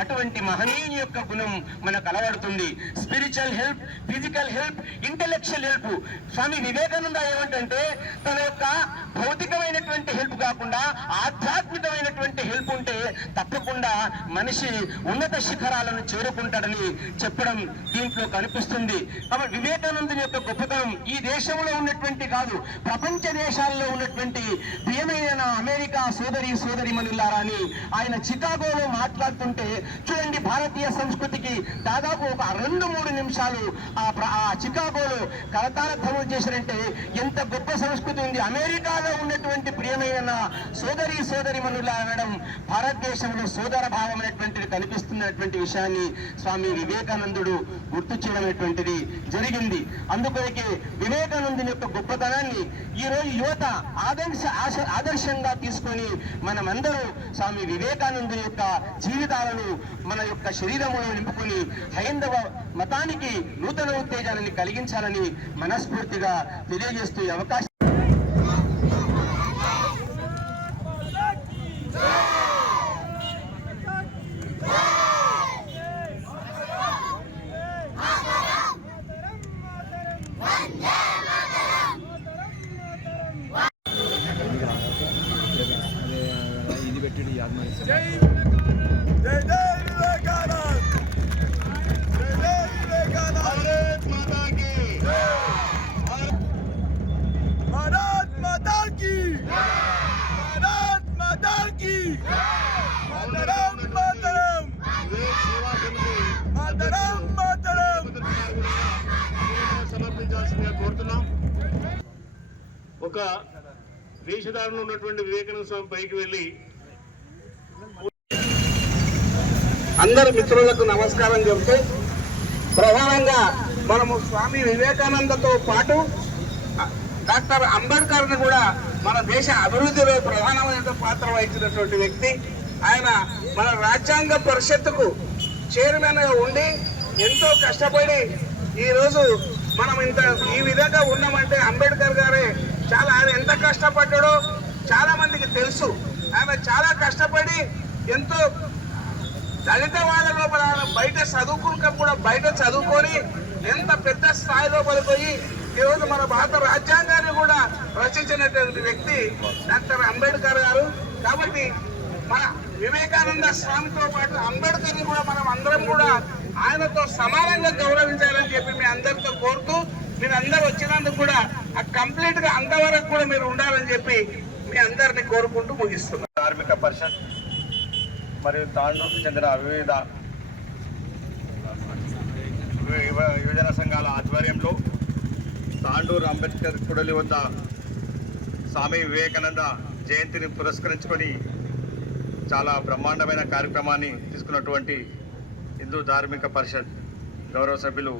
అటువంటి మహనీయుని యొక్క గుణం మనకు అలవడుతుంది. Spiritual help, physical help, intellectual help. Swami Vivekananda ఏమంటే తన యొక్క భౌతికమైనటువంటి హెల్ప్ కాకుండా ఆధ్యాత్మికమైనటువంటి హెల్ప్ ఉంటే తప్పకుండా మనిషి ఉన్నత శిఖరాలను చేరుకుంటాడని చెప్పడం దీంట్లో కనిపిస్తుంది. కాబట్టి వివేకానందుని యొక్క గొప్పతనం ఈ దేశంలో ఉన్నటువంటి కాదు, ప్రపంచ దేశాల్లో ఉన్నటువంటి ప్రియమైన అమెరికా సోదరిమణులారా అని ఆయన చికాగోలో మాట్లాడుతుంటే చూడండి, భారతీయ సంస్కృతికి దాదాపు ఒక 2-3 నిమిషాలు ఆ చికాగోలో కరతాళధ్వనులు చేశారంటే ఎంత గొప్ప సంస్కృతి ఉంది. అమెరికాలో ఉన్నటువంటి ప్రియమైన సోదరిమణులా అనడం భారతదేశంలో సోదర భావం అనేటువంటిది కనిపిస్తున్నటువంటి విషయాన్ని స్వామి వివేకానందుడు గుర్తు చేయడం జరిగింది. అందుకొరకే వివేకానందుని యొక్క గొప్పతనాన్ని ఈ రోజు యువత ఆదర్శంగా తీసుకొని మనమందరూ స్వామి వివేకానందుని యొక్క జీవితాలను మన యొక్క శరీరంలో నింపుకొని హైందవ మతానికి నూతన ఉత్తేజాన్ని కలిగించాలని మనస్ఫూర్తిగా తెలియజేస్తూ అవకాశం సమర్పించాల్సిందిగా కోరుతున్నాం. ఒక వేషధారణలో ఉన్నటువంటి వివేకానంద స్వామి పైకి వెళ్ళి అందరు మిత్రులకు నమస్కారం చెబుతూ, ప్రధానంగా మనము స్వామి వివేకానందతో పాటు డాక్టర్ అంబేద్కర్ని కూడా మన దేశ అభివృద్ధిలో ప్రధానమైన పాత్ర వహించినటువంటి వ్యక్తి. ఆయన మన రాజ్యాంగ పరిషత్తుకు చైర్మన్గా ఉండి ఎంతో కష్టపడి ఈరోజు మనం ఈ విధంగా ఉన్నామంటే అంబేద్కర్ గారే ఆయన ఎంత కష్టపడ్డాడో చాలా మందికి తెలుసు. ఆయన చాలా కష్టపడి ఎంతో దళిత వాళ్ళ లోపల బయట చదువుకున్న కూడా బయట చదువుకొని ఎంత పెద్ద స్థాయిలో పడిపోయి ఈరోజు మన భారత రాజ్యాంగాన్ని కూడా రచించినటువంటి వ్యక్తి డాక్టర్ అంబేద్కర్ గారు. కాబట్టి మన వివేకానంద స్వామితో పాటు అంబేద్కర్ని కూడా మనం అందరం కూడా ఆయనతో సమానంగా గౌరవించాలని చెప్పి మీ అందరితో కోరుతూ, మీరు అందరు వచ్చినందుకు కూడా కంప్లీట్ గా అంతవరకు కూడా మీరు ఉండాలని చెప్పి మీ అందరినీ కోరుకుంటూ ముగిస్తున్నాం. కార్మిక పరిషత్ మరియు తాండూరుకు చెందిన వివిధ యువజన సంఘాల ఆధ్వర్యంలో తాండూరు అంబేద్కర్ కూడలి వద్ద స్వామి వివేకానంద జయంతిని పురస్కరించుకొని చాలా బ్రహ్మాండమైన కార్యక్రమాన్ని తీసుకున్నటువంటి హిందూ ధార్మిక పరిషత్ గౌరవ సభ్యులు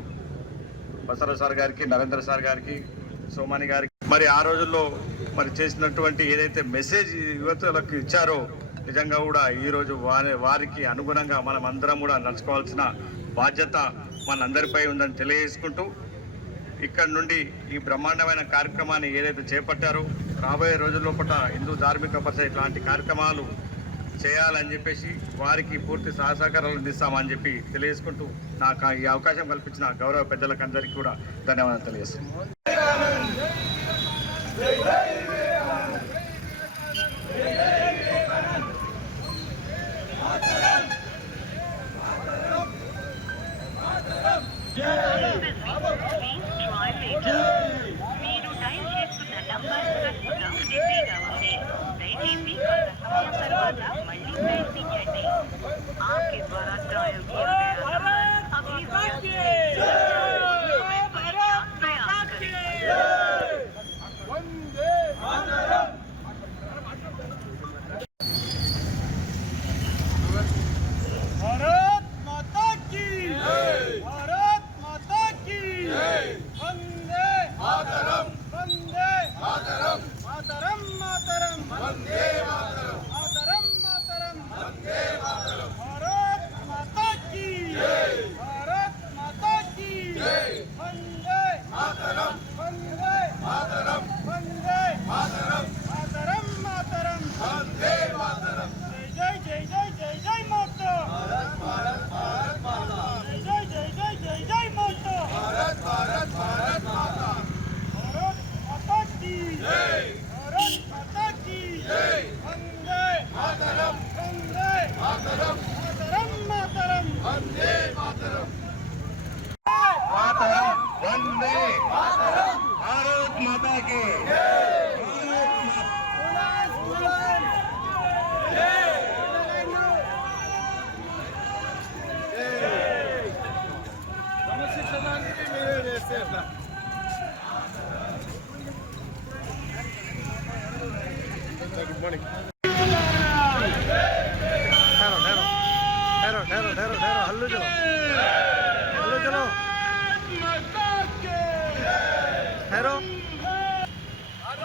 బసరావు సార్ గారికి, నరేంద్ర సార్ గారికి, సోమాని గారికి మరి ఆ రోజుల్లో మరి చేసినటువంటి ఏదైతే మెసేజ్ యువతలకు ఇచ్చారో నిజంగా కూడా ఈరోజు వారికి అనుగుణంగా మనం అందరం కూడా నడుచుకోవాల్సిన బాధ్యత మనందరిపై ఉందని తెలియజేసుకుంటూ ఇక్కడ నుండి ఈ బ్రహ్మాండమైన కార్యక్రమాన్ని ఏదైతే చేపట్టారో రాబోయే రోజుల్లో పట్ల హిందూ ధార్మిక పరిషత్ ఇట్లాంటి కార్యక్రమాలు చేయాలని చెప్పేసి వారికి పూర్తి సహకారాలు అందిస్తామని చెప్పి తెలియజేసుకుంటూ నాకు ఈ అవకాశం కల్పించిన గౌరవ పెద్దలకు అందరికీ కూడా ధన్యవాదాలు తెలియజేస్తున్నాను.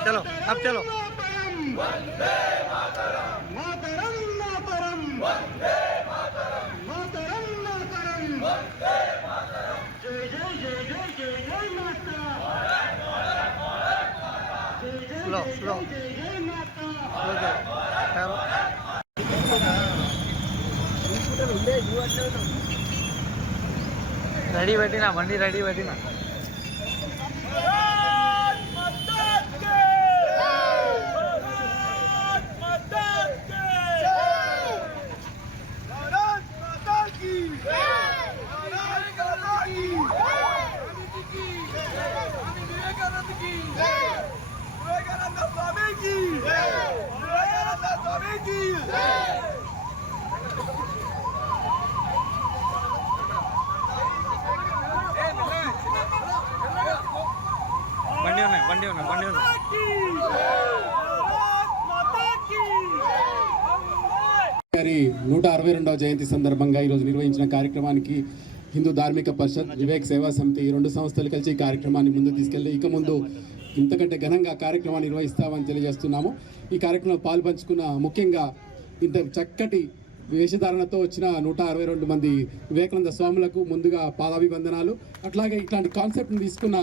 चलो अब चलो। स्लो स्लो रेडी बैठी ना बंडी रेडी बैठी ना బండి ఉన్నాయి 162వ జయంతి సందర్భంగా ఈరోజు నిర్వహించిన కార్యక్రమానికి హిందూ ధార్మిక పరిషత్, వివేక్ సేవా సమితి ఈ రెండు సంస్థలు కలిసి ఈ కార్యక్రమాన్ని ముందు తీసుకెళ్లి ఇక ముందు ఇంతకంటే ఘనంగా కార్యక్రమాన్ని నిర్వహిస్తామని తెలియజేస్తున్నాము. ఈ కార్యక్రమంలో పాల్పంచుకున్న ముఖ్యంగా ఇంత చక్కటి వేషధారణతో వచ్చిన 162 మంది వివేకానంద స్వాములకు ముందుగా పాదాభివందనాలు. అట్లాగే ఇట్లాంటి కాన్సెప్ట్ని తీసుకున్న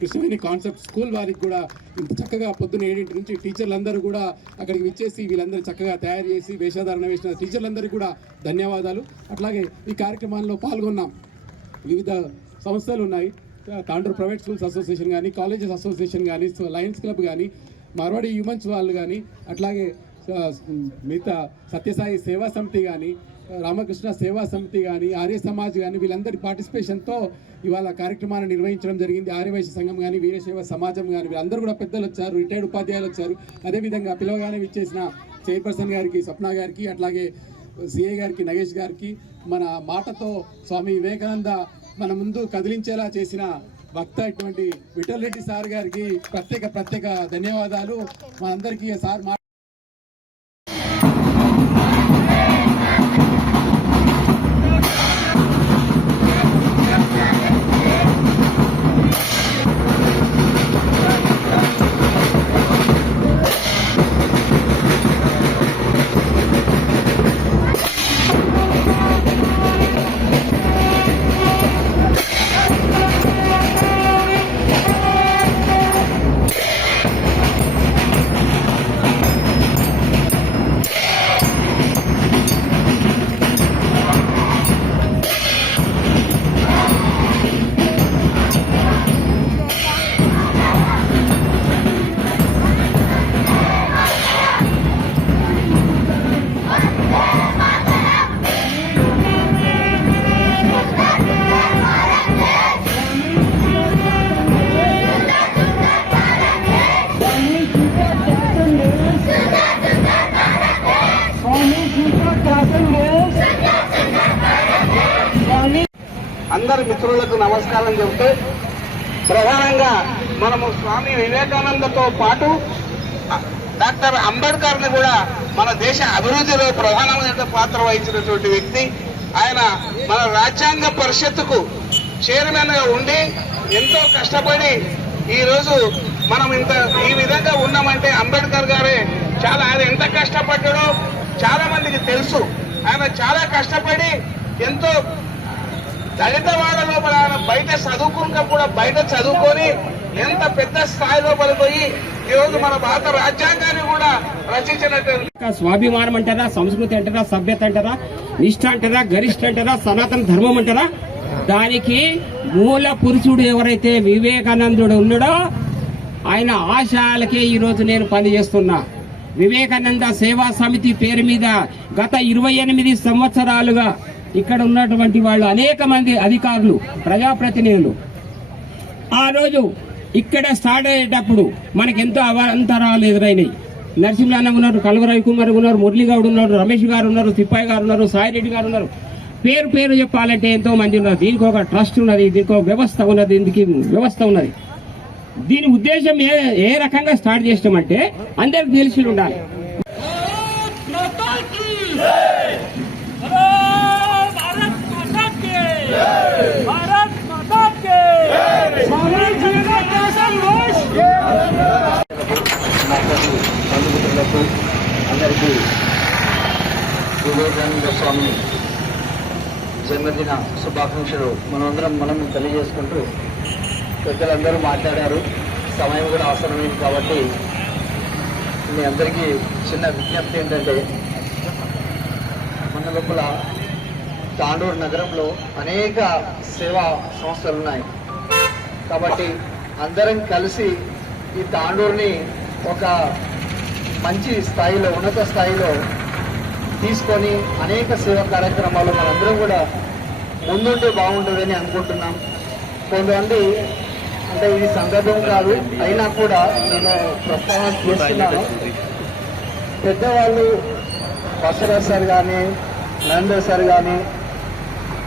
కృష్ణవేణి కాన్సెప్ట్ స్కూల్ వారికి కూడా ఇంత చక్కగా పొద్దున్న 7 నుంచి టీచర్లందరూ కూడా అక్కడికి విచ్చేసి వీళ్ళందరూ చక్కగా తయారు చేసి వేషధారణ వేసిన టీచర్లందరికీ కూడా ధన్యవాదాలు. అట్లాగే ఈ కార్యక్రమాల్లో పాల్గొన్న వివిధ సంస్థలు ఉన్నాయి. తాండూరు ప్రైవేట్ స్కూల్స్ అసోసియేషన్ కానీ, కాలేజెస్ అసోసియేషన్ కానీ, లయన్స్ క్లబ్ కానీ, మార్వాడి హ్యూమన్స్ వాళ్ళు కానీ, అట్లాగే మిగతా సత్యసాయి సేవా సమితి కానీ, రామకృష్ణ సేవా సమితి కానీ, ఆర్య సమాజ్ కానీ, వీళ్ళందరి పార్టిసిపేషన్తో ఇవాళ కార్యక్రమాన్ని నిర్వహించడం జరిగింది. ఆర్యవైశ్య సంఘం కానీ, వీరశైవ సమాజం కానీ, వీళ్ళందరూ కూడా పెద్దలు వచ్చారు, రిటైర్డ్ ఉపాధ్యాయులు వచ్చారు. అదేవిధంగా పిలవగానే విచ్చేసిన చైర్పర్సన్ గారికి, స్వప్న గారికి, అట్లాగే సిఐ గారికి, నగేష్ గారికి, మన మాటతో స్వామి వివేకానంద మన ముందు కదిలించేలా చేసిన వక్త ఇటువంటి విఠల్ రెడ్డి సార్ గారికి ప్రత్యేక ధన్యవాదాలు. మనందరికీ సార్ అందరి మిత్రులకు నమస్కారం చెబుతూ, ప్రధానంగా మనము స్వామి వివేకానందతో పాటు డాక్టర్ అంబేద్కర్ ని కూడా మన దేశ అభివృద్ధిలో ప్రధానమైన పాత్ర వహించినటువంటి వ్యక్తి. ఆయన మన రాజ్యాంగ పరిషత్తుకు చైర్మన్ గా ఉండి ఎంతో కష్టపడి ఈ రోజు మనం ఈ విధంగా ఉన్నామంటే అంబేద్కర్ గారే ఆయన ఎంత కష్టపడ్డాడో చాలా మందికి తెలుసు. ఆయన చాలా కష్టపడి ఎంతో దళిత వాళ్ళ లోపల ఆయన బయట చదువుకున్నా కూడా బయట చదువుకొని ఎంత పెద్ద స్థాయిలో పడిపోయి ఈరోజు మన భారత రాజ్యాంగాన్ని కూడా రచించినట్టు. స్వాభిమానం అంటారా, సంస్కృతి అంటారా, సభ్యత అంటారా, నిష్ఠ అంటారా, గరిష్ఠ అంటారా, సనాతన ధర్మం అంటారా, దానికి మూల పురుషుడు ఎవరైతే వివేకానందుడు ఉన్నాడో ఆయన ఆశయాలకే ఈరోజు నేను పనిచేస్తున్నా. వివేకానంద సేవా సమితి పేరు మీద గత 28 సంవత్సరాలుగా ఇక్కడ ఉన్నటువంటి వాళ్ళు అనేక మంది అధికారులు, ప్రజాప్రతినిధులు ఆ రోజు ఇక్కడ స్టార్ట్ అయ్యేటప్పుడు మనకెంతో అవాంతరాలు ఎదురైనాయి. నరసింహన్న ఉన్నారు, కలువ రవికుమార్ ఉన్నారు, మురళీగౌడ్ ఉన్నారు, రమేష్ గారు ఉన్నారు, తిప్పాయి గారు ఉన్నారు, సాయిరెడ్డి గారు ఉన్నారు. పేరు చెప్పాలంటే ఎంతో మంది ఉన్నారు. దీనికి ఒక ట్రస్ట్ ఉన్నది, దీనికి ఒక వ్యవస్థ ఉన్నది, దీనికి వ్యవస్థ ఉన్నది. దీని ఉద్దేశం ఏ రకంగా స్టార్ట్ చేస్తామంటే అందరికి తెలిసి ఉండాలి. బంధుమిత్రులకు అందరికీ వివేకానంద స్వామి జన్మదిన శుభాకాంక్షలు మనం తెలియజేసుకుంటూ పెద్దలందరూ మాట్లాడారు. సమయం కూడా అవసరమైంది కాబట్టి మీ అందరికీ చిన్న విజ్ఞప్తి ఏంటంటే, మన లోపల తాండూరు నగరంలో అనేక సేవా సంస్థలు ఉన్నాయి. కాబట్టి అందరం కలిసి ఈ తాండూరుని ఒక మంచి స్థాయిలో, ఉన్నత స్థాయిలో తీసుకొని అనేక సేవా కార్యక్రమాలు మనందరం కూడా ముందుంటే బాగుంటుందని అనుకుంటున్నాం. కొంతమంది అంటే ఇది సందర్భం కాదు అయినా కూడా నేను ప్రస్తావన చేస్తున్నాను. పెద్దవాళ్ళు బసవరాజ్ సార్ కానీ, నరేంద్ర సార్ కానీ,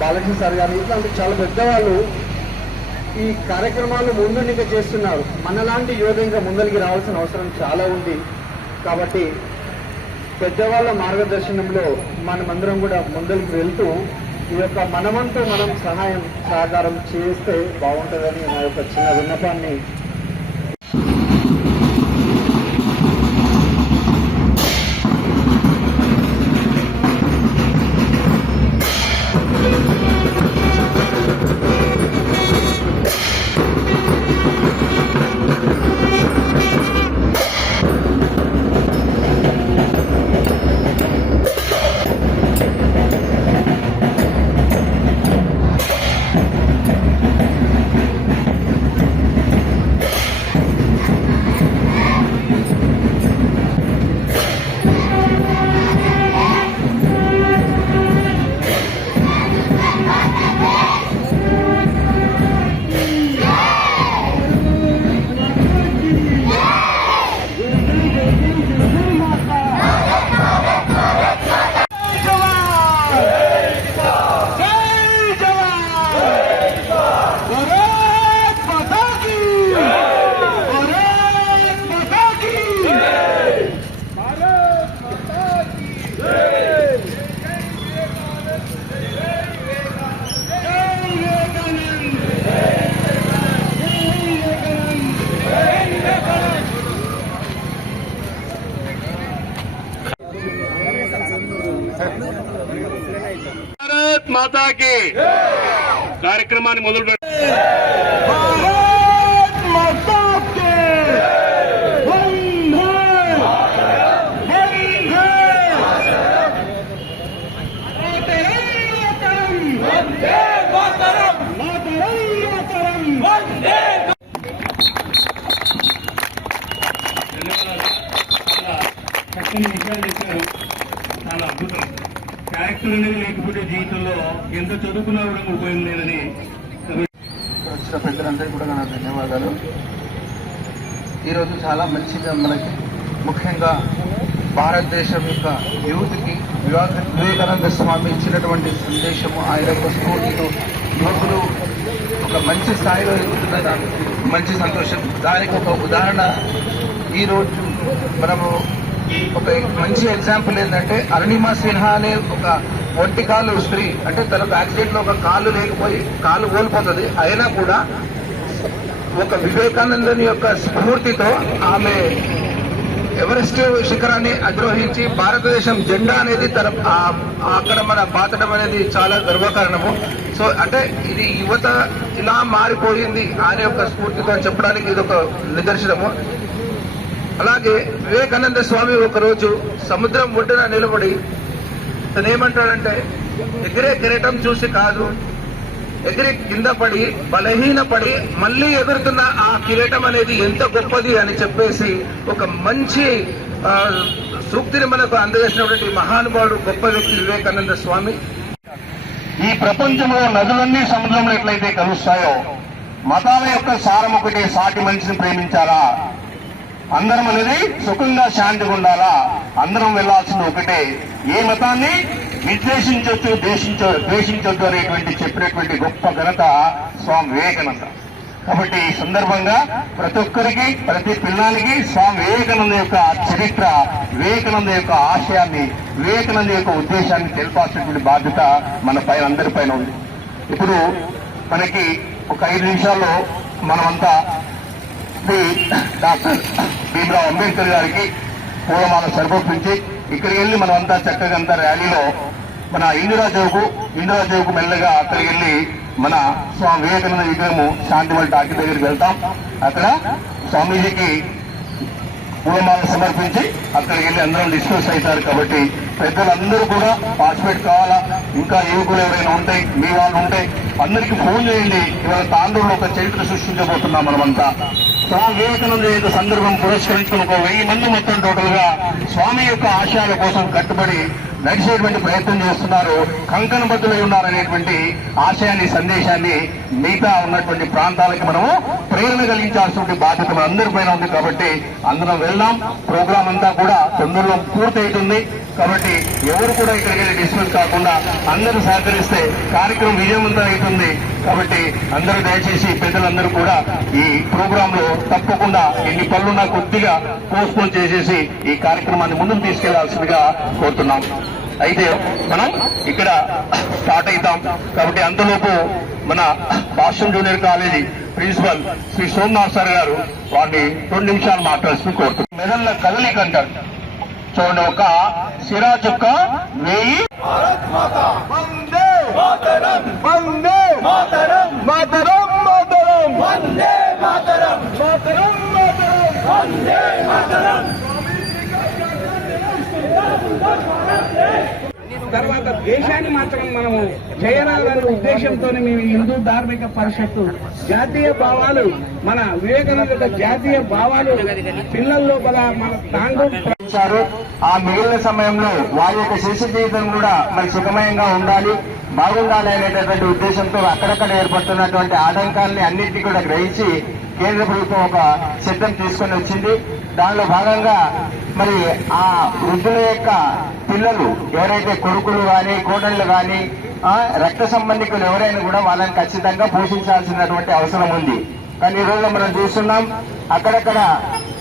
బాలకృష్ణ సార్ కానీ, ఇట్లాంటి చాలా పెద్దవాళ్ళు ఈ కార్యక్రమాలు ముందుండిగా చేస్తున్నారు. మనలాంటి యువత ఇంకా ముందరికి రావాల్సిన అవసరం చాలా ఉంది. కాబట్టి పెద్దవాళ్ళ మార్గదర్శనంలో మనమందరం కూడా ముందరికి వెళ్తూ ఈ యొక్క మనమంటూ మనం సహకారం చేస్తే బాగుంటుందని నా యొక్క చిన్న విన్నపాన్ని మాతాకి కార్యక్రమాన్ని మొదలు చక్కని విషయాలు చెప్పారు. చాలా అద్భుతం. క్యారెక్టర్ అనేది లేకపోతే జీవితంలో ఎంత చదువుకున్నా కూడా ఉపయోగం లేదని వచ్చిన పెద్దలందరికీ కూడా నా ధన్యవాదాలు. ఈరోజు చాలా మంచిగా మనకి ముఖ్యంగా భారతదేశం యొక్క యూత్కి వివేకానంద స్వామి ఇచ్చినటువంటి సందేశము, ఆయన యొక్క స్ఫూర్తితో యువకులు ఒక మంచి స్థాయిలో ఎదుగుతున్న మంచి సంతోషం. దానికి ఒక ఉదాహరణ ఈరోజు మనము ఒక మంచి ఎగ్జాంపుల్ ఏంటంటే అరుణిమా సిన్హా అనే ఒక ఒంటి కాలు స్త్రీ, అంటే తనకు యాక్సిడెంట్లో ఒక కాలు లేకపోయి కాలు కోల్పోతుంది, అయినా కూడా ఒక వివేకానందని యొక్క స్ఫూర్తితో ఆమె ఎవరెస్ట్ శిఖరాన్ని అధిరోహించి భారతదేశం జెండా అనేది తన అక్కడ మన పాతడం అనేది చాలా గర్వకారణము. సో అంటే ఇది యువత ఇలా మారిపోయింది ఆయన యొక్క స్ఫూర్తితో అని చెప్పడానికి ఇది ఒక నిదర్శనము. అలాగే వివేకానంద స్వామి ఒకరోజు సముద్రం ఒడ్డున నిలబడి తను ఏమంటాడంటే, ఎగిరే కిరీటం చూసి కాదు, ఎగిరి కింద పడి బలహీనపడి మళ్ళీ ఎగురుతున్న ఆ కిరీటం అనేది ఎంత గొప్పది అని చెప్పేసి ఒక మంచి సూక్తిని మనకు అందజేసినటువంటి మహానుభావుడు గొప్ప వ్యక్తి వివేకానంద స్వామి. ఈ ప్రపంచంలో నదులన్నీ సముద్రంలో ఎట్లయితే కలుస్తాయో, మతాల యొక్క సారం ఒకటే, సాటి మనిషిని ప్రేమించాలా, అందరం అనేది సుఖంగా శాంతిగా ఉండాలా, అందరం వెళ్లాల్సింది ఒకటే, ఏ మతాన్ని విద్వేషించొచ్చు ద్వేషించొద్దు అనేటువంటి చెప్పినటువంటి గొప్ప ఘనత స్వామి వివేకానంద. కాబట్టి ఈ సందర్భంగా ప్రతి ఒక్కరికి, ప్రతి పిల్లానికి స్వామి వివేకానంద యొక్క చరిత్ర, వివేకానంద యొక్క ఆశయాన్ని, వివేకానంద యొక్క ఉద్దేశాన్ని తెలిపాల్సినటువంటి బాధ్యత మన పైన అందరి పైన ఉంది. ఇప్పుడు మనకి ఒక 5 నిమిషాల్లో మనమంతా డాక్టర్ భీమరావు అంబేద్కర్ గారికి పూలమాల సమర్పించి ఇక్కడికి వెళ్ళి మనమంతా చక్కగా అంతా ర్యాలీలో మన ఇందిరా చౌకు మెల్లగా అక్కడికి వెళ్ళి మన స్వామి వివేకానంద విగ్రహము శాంతిమల్ టాకీ దగ్గరికి వెళ్తాం. అక్కడ స్వామీజీకి పూలమాల సమర్పించి అక్కడికి వెళ్ళి అందరం డిస్కస్ అవుతారు. కాబట్టి పెద్దలందరూ కూడా పార్టిసిపేట్ కావాలా. ఇంకా యువకులు ఎవరైనా ఉంటాయి, మీ వాళ్ళు ఉంటే అందరికీ ఫోన్ చేయండి. ఇవాళ తాండూరులో ఒక చరిత్ర సృష్టించబోతున్నాం మనమంతా. స్వామి వివేకానంద యొక్క సందర్భం పురస్కరించుకుని ఒక 1000 మంది మొత్తం టోటల్ గా స్వామి యొక్క ఆశయాల కోసం కట్టుబడి నడిచేటువంటి ప్రయత్నం చేస్తున్నారు. కంకణబద్దులై ఉన్నారనేటువంటి ఆశయాన్ని, సందేశాన్ని మిగతా ఉన్నటువంటి ప్రాంతాలకి మనము ప్రేరణ కలిగించాల్సిన బాధ్యత మన అందరి పైన ఉంది. కాబట్టి అందరం వెళ్దాం. ప్రోగ్రాం అంతా కూడా తొందరలో పూర్తవుతుంది. కాబట్టి ఎవరు కూడా ఇక్కడికి వెళ్ళి డిస్కస్ కాకుండా అందరూ సహకరిస్తే కార్యక్రమం విజయవంతం అవుతుంది. కాబట్టి అందరూ దయచేసి పెద్దలందరూ కూడా ఈ ప్రోగ్రామ్ లో తప్పకుండా ఎన్ని పనులున్నా కొద్దిగా పోస్ట్పోన్ చేసేసి ఈ కార్యక్రమాన్ని ముందుకు తీసుకెళ్లాల్సిందిగా కోరుతున్నాం. అయితే మనం ఇక్కడ స్టార్ట్ అవుతాం. కాబట్టి అంతలోపు మన Bhashyam junior college principal Shri Somnath sir గారు వారిని 2 నిమిషాలు మాట్లాడుతూ కోరుతున్నాం. మెదళ్ళ కదలిక అంటారు చూడండి. ఒక సిరా చుక్క 1000 వందే మాతరం, వందే మాతరం, మాతరం మాతరం, వందే మాతరం, మాతరం మాతరం, వందే మాతరం. తర్వాత దేశాన్ని మాత్రం మనము చేయాలనే ఉద్దేశంతో మేము హిందూ ధార్మిక పరిషత్తు జాతీయ భావాలు, మన వివేకానంద యొక్క జాతీయ భావాలు పిల్లల లోపల మన తాండూరు ఆ మిగిలిన సమయంలో వారి యొక్క శిశు జీవితం కూడా మరి సుఖమయంగా ఉండాలి, బాగుండాలి అనేటటువంటి ఉద్దేశంతో అక్కడక్కడ ఏర్పడుతున్నటువంటి ఆటంకాలని అన్నింటినీ కూడా గ్రహించి కేంద్ర ప్రభుత్వం ఒక చట్టం తీసుకొని వచ్చింది. దానిలో భాగంగా మరి ఆ వృద్ధుల యొక్క పిల్లలు ఎవరైతే కొడుకులు కానీ కోడళ్లు కానీ రక్త సంబంధికులు ఎవరైనా కూడా వాళ్ళని ఖచ్చితంగా పోషించాల్సినటువంటి అవసరం ఉంది. కానీ ఈ రోజు మనం చూస్తున్నాం అక్కడక్కడ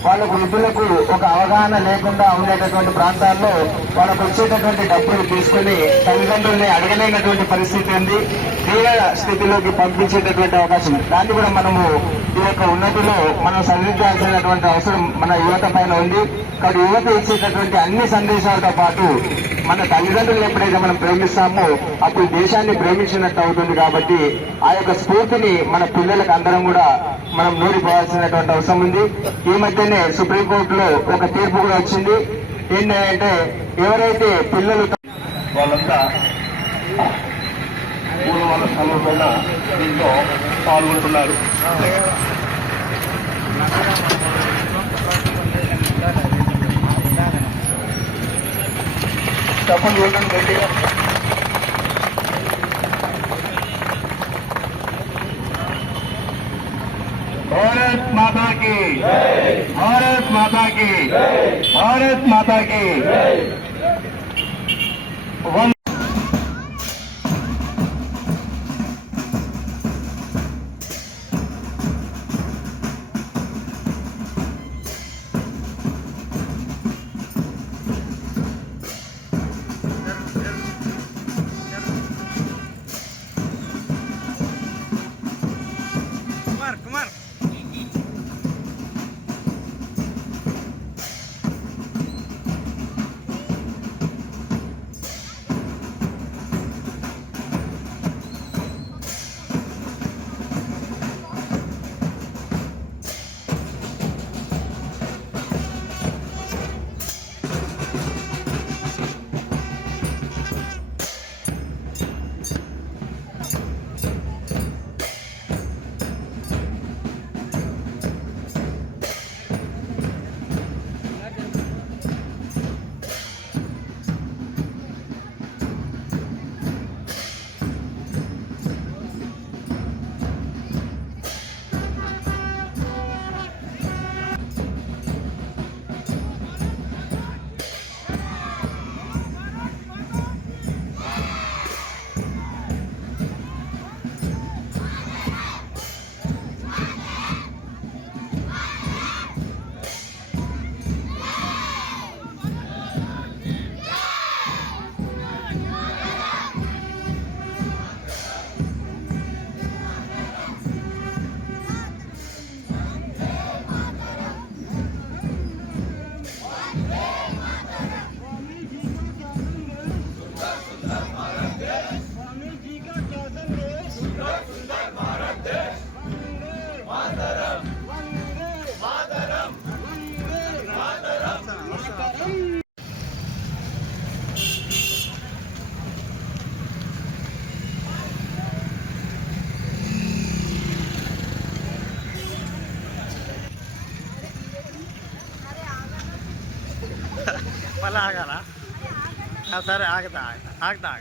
వాళ్ళకు వృద్ధులకు ఒక అవగాహన లేకుండా ఉండేటటువంటి ప్రాంతాల్లో వాళ్ళకు వచ్చేటటువంటి డబ్బులు తీసుకుని తల్లిదండ్రుల్ని అడగలేనటువంటి పరిస్థితి ఉంది. తీవ్ర స్థితిలోకి పంపించేటటువంటి అవకాశం ఉంది. దాన్ని కూడా మనము ఈ యొక్క ఉన్నతిలో మనం సరిదిద్దాల్సినటువంటి అవసరం మన యువత పైన ఉంది. కాబట్టి యువత ఇచ్చేటటువంటి అన్ని సందేశాలతో పాటు మన తల్లిదండ్రులు ఎప్పుడైతే మనం ప్రేమిస్తామో అప్పుడు దేశాన్ని ప్రేమించినట్టు అవుతుంది. కాబట్టి ఆ యొక్క స్ఫూర్తిని మన పిల్లలకు అందరం కూడా మనం నూరిపోవాల్సినటువంటి అవసరం ఉంది. ఈ మధ్యనే సుప్రీంకోర్టులో ఒక తీర్పు కూడా వచ్చింది. ఏంటంటే ఎవరైతే పిల్లలు వాళ్ళంతా పూర్వవాళ్ళ స్థలం పైన దీంట్లో పాల్గొంటున్నారు. చెప్పండి చూడండి గట్టిగా. భారత్ మాతాకి, భారత్ మాతాకి, భారత్ మాతాకి. మళ్ళీ ఆగాలా? సరే ఆగుతా ఆగుతా.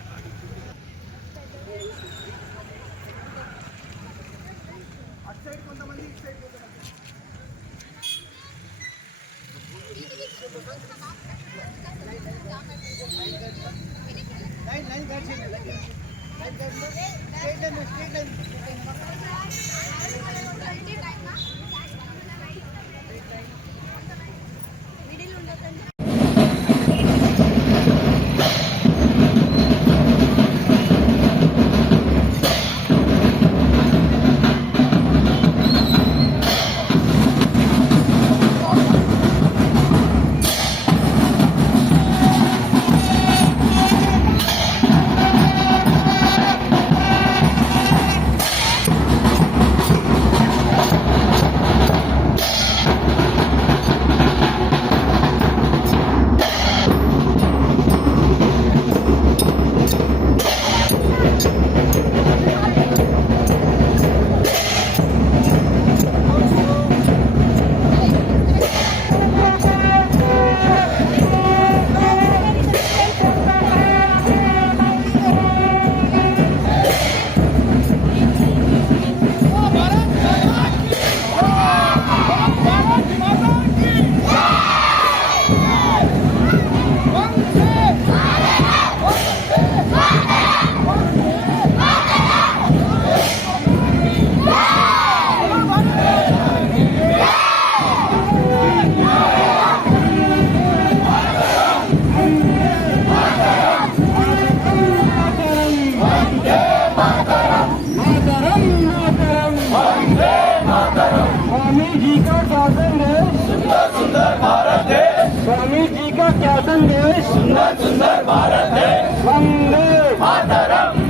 जी का क्या संदेश, सुंदर सुंदर भारत है, Vande Mataram.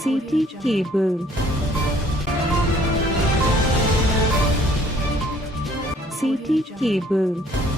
City Cable. City Cable.